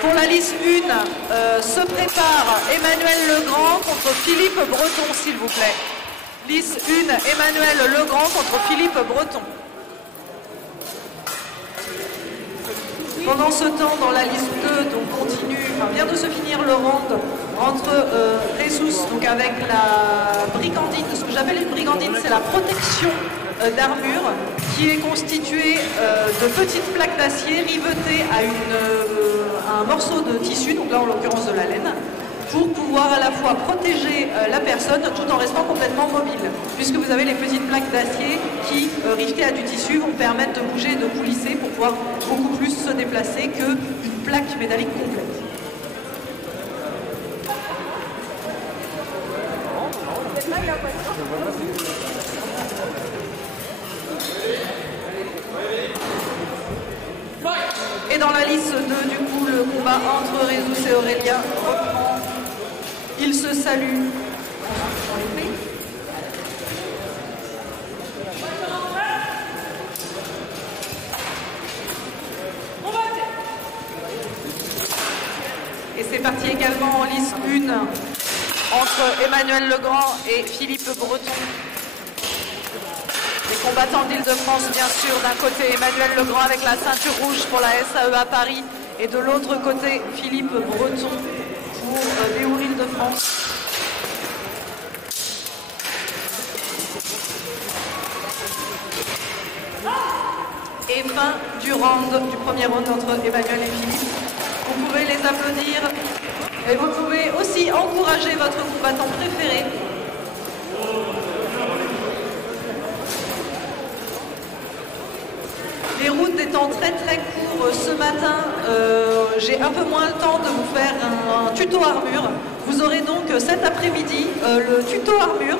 Pour la lice 1, se prépare Emmanuel Legrand contre Philippe Breton, s'il vous plaît. Lice 1, Emmanuel Legrand contre Philippe Breton. Pendant ce temps, dans la liste 2, donc continue, vient de se finir le round entre Jesus, donc avec la brigandine. Ce que j'appelle une brigandine, c'est la protection d'armure qui est constituée de petites plaques d'acier rivetées à un morceau de tissu, donc là en l'occurrence de la laine, pour pouvoir à la fois protéger la personne tout en restant complètement mobile. Puisque vous avez les petites plaques d'acier qui, rivetées à du tissu, vont permettre de bouger et de coulisser pour pouvoir beaucoup plus se déplacer qu'une plaque métallique complète. Et dans la liste 2, du coup, le combat entre Jesus et Aurélien reprend. Ils se saluent. Et c'est parti également en lice 1 entre Emmanuel Legrand et Philippe Breton. Les combattants d'Île-de-France, bien sûr, d'un côté Emmanuel Legrand avec la ceinture rouge pour la SAE à Paris et de l'autre côté Philippe Breton pour Béour Île-de-France. Et fin du premier round entre Emmanuel et Philippe. Vous pouvez les applaudir et vous pouvez aussi encourager votre combattant préféré. Les rounds étant très courts ce matin, j'ai un peu moins le temps de vous faire un tuto armure. Vous aurez donc cet après-midi le tuto armure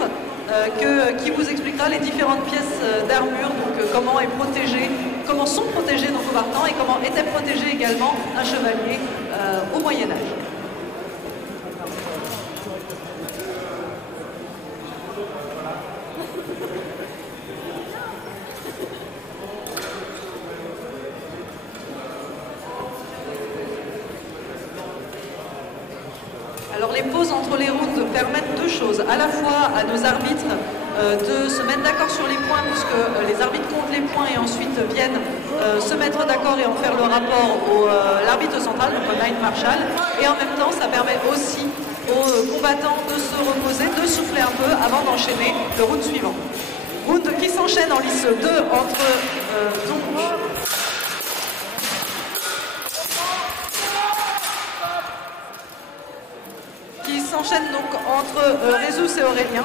qui vous expliquera les différentes pièces d'armure, donc comment sont protégés nos combattants et comment était protégé également un chevalier au Moyen-Âge. Alors les pauses entre les rounds permettent deux choses, à la fois à nos arbitres de se mettre d'accord sur les points, puisque les arbitres comptent les points et ensuite viennent se mettre d'accord et en faire le rapport à l'arbitre central, donc au Night Marshal. Et en même temps, ça permet aussi aux combattants de se reposer, de souffler un peu avant d'enchaîner le round suivant. Round qui s'enchaîne en lice 2 entre Rezus et Aurélien.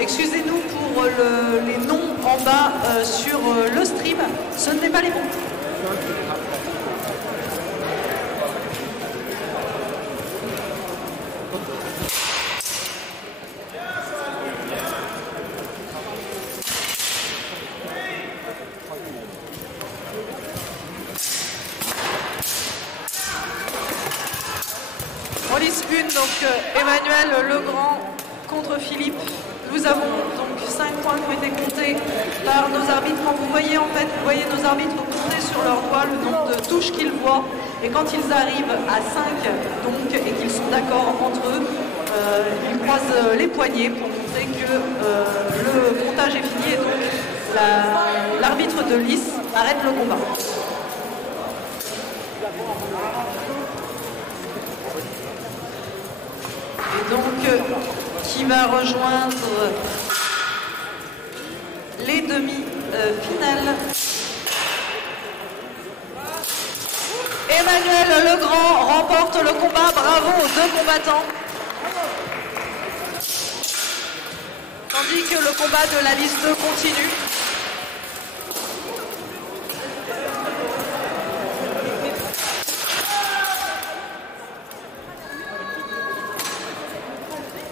Excusez-nous pour les noms en bas sur le stream, ce n'est pas les bons. En lice 1, donc Emmanuel Legrand contre Philippe. Nous avons donc 5 points qui ont été comptés par nos arbitres. Quand vous voyez nos arbitres compter sur leurs doigts le nombre de touches qu'ils voient. Et quand ils arrivent à 5 donc, et qu'ils sont d'accord entre eux, ils croisent les poignets pour montrer que le comptage est fini. Et donc l'arbitre de lice arrête le combat. Et donc, qui va rejoindre les demi-finales. Emmanuel Legrand remporte le combat. Bravo aux deux combattants. Tandis que le combat de la liste 2 continue.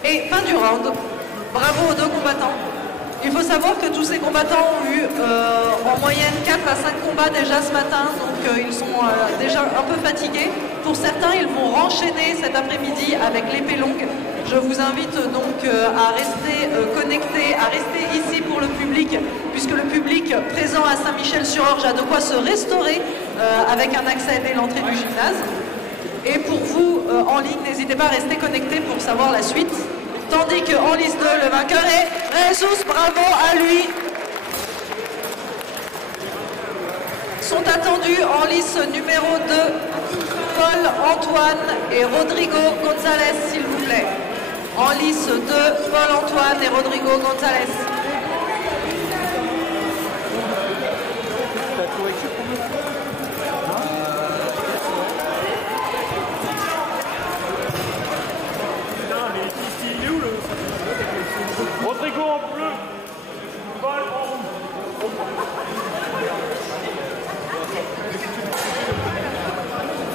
Et fin du round. Bravo aux deux combattants. Il faut savoir que tous ces combattants ont eu en moyenne 4 à 5 combats déjà ce matin, donc ils sont déjà un peu fatigués. Pour certains, ils vont renchaîner cet après-midi avec l'épée longue. Je vous invite donc à rester connectés, à rester ici pour le public, puisque le public présent à Saint-Michel-sur-Orge a de quoi se restaurer avec un accès dès l'entrée du gymnase. Et pour vous, en ligne, n'hésitez pas à rester connectés pour savoir la suite. Tandis qu'en liste 2, le vainqueur est Rezus, bravo à lui. Sont attendus en liste numéro 2, Paul Antoine et Rodrigo González, s'il vous plaît. En liste 2, Paul Antoine et Rodrigo González. Rodrigo en bleu, Paul en rouge.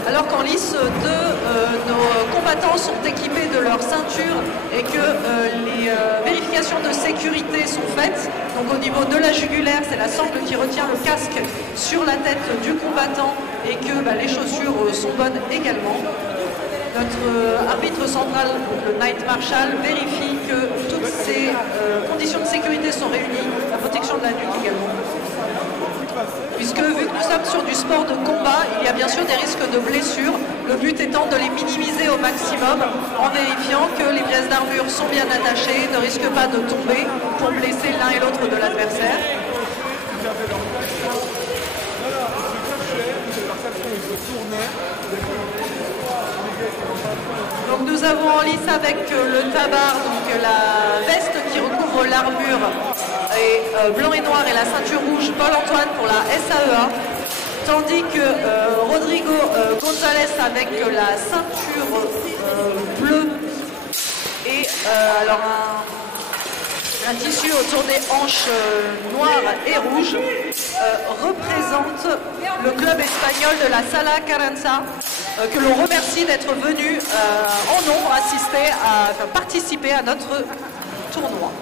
Alors qu'en lice 2, nos combattants sont équipés de leur ceinture et que les vérifications de sécurité sont faites. Donc au niveau de la jugulaire, c'est la sangle qui retient le casque sur la tête du combattant et que les chaussures sont bonnes également. Notre arbitre central, le Night Marshal, vérifie que toutes ces conditions de sécurité sont réunies, la protection de la nuque également. Puisque vu que nous sommes sur du sport de combat, il y a bien sûr des risques de blessures, le but étant de les minimiser au maximum en vérifiant que les pièces d'armure sont bien attachées, ne risquent pas de tomber pour blesser l'un et l'autre de l'adversaire. Donc nous avons en lice avec le tabard, donc la veste qui recouvre l'armure et blanc et noir et la ceinture rouge, Paul Antoine pour la SAEA, tandis que Rodrigo González avec la ceinture bleue et alors un tissu autour des hanches noires et rouges représente le club espagnol de la Sala Carranza, que l'on remercie d'être venu en nombre participer à notre tournoi.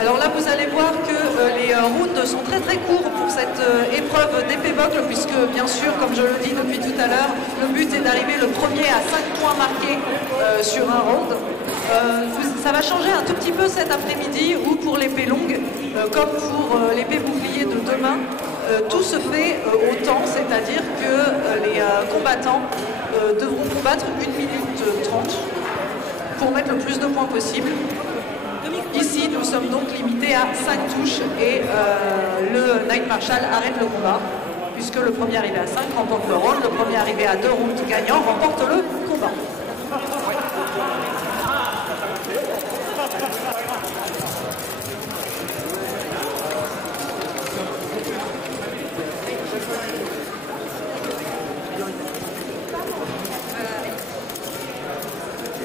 Alors là, vous allez voir que les rounds sont très très courts pour cette épreuve d'épée bocle, puisque bien sûr, comme je le dis depuis tout à l'heure, le but est d'arriver le premier à 5 points marqués sur un round. Ça va changer un tout petit peu cet après-midi, où pour l'épée longue, comme pour l'épée bouclier de demain, tout se fait au temps, c'est-à-dire que les combattants devront combattre 1 minute 30. pour mettre le plus de points possible. Ici, nous sommes donc limités à 5 touches et le Knight Marshal arrête le combat, puisque le premier arrivé à 5 remporte le round, le premier arrivé à 2 rounds gagnant remporte le combat.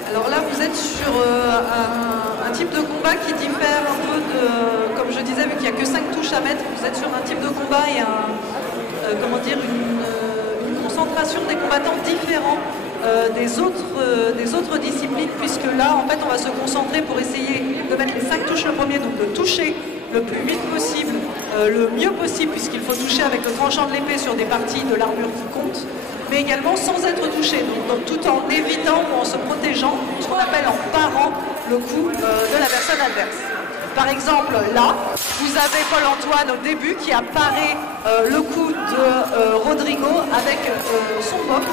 Alors là, vous êtes sur un type de combat qui diffère un peu de, comme je disais, vu qu'il n'y a que 5 touches à mettre, vous êtes sur un type de combat et une concentration des combattants différents des autres disciplines, puisque là, en fait, on va se concentrer pour essayer de mettre les 5 touches le premier, donc de toucher le plus vite possible, le mieux possible, puisqu'il faut toucher avec le tranchant de l'épée sur des parties de l'armure qui comptent, mais également sans être touché, donc tout en évitant ou en se protégeant, ce qu'on appelle en parant le coup de la personne adverse. Par exemple, là, vous avez Paul-Antoine au début qui a paré le coup de Rodrigo avec son boc,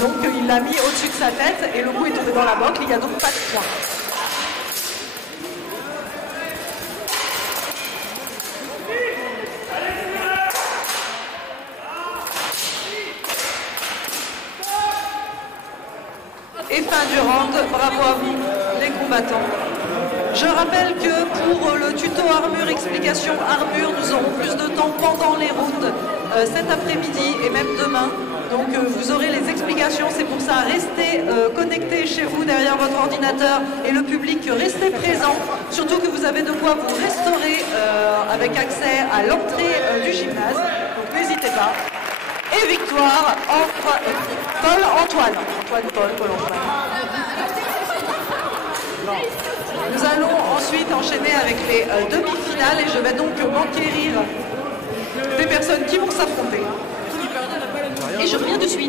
donc il l'a mis au-dessus de sa tête et le coup est tombé dans la boque, il n'y a donc pas de point. Et fin du round, bravo à vous les combattants. Je rappelle que pour le tuto armure, explication armure, nous aurons plus de temps pendant les rounds cet après-midi et même demain. Donc vous aurez les explications, c'est pour ça restez connectés chez vous derrière votre ordinateur et le public restez présent. Surtout que vous avez de quoi vous restaurer avec accès à l'entrée du gymnase. Donc n'hésitez pas. Et victoire entre Paul-Antoine. Paul-Antoine. Nous allons ensuite enchaîner avec les demi-finales et je vais donc m'enquérir des personnes qui vont s'affronter. Et je reviens de suite.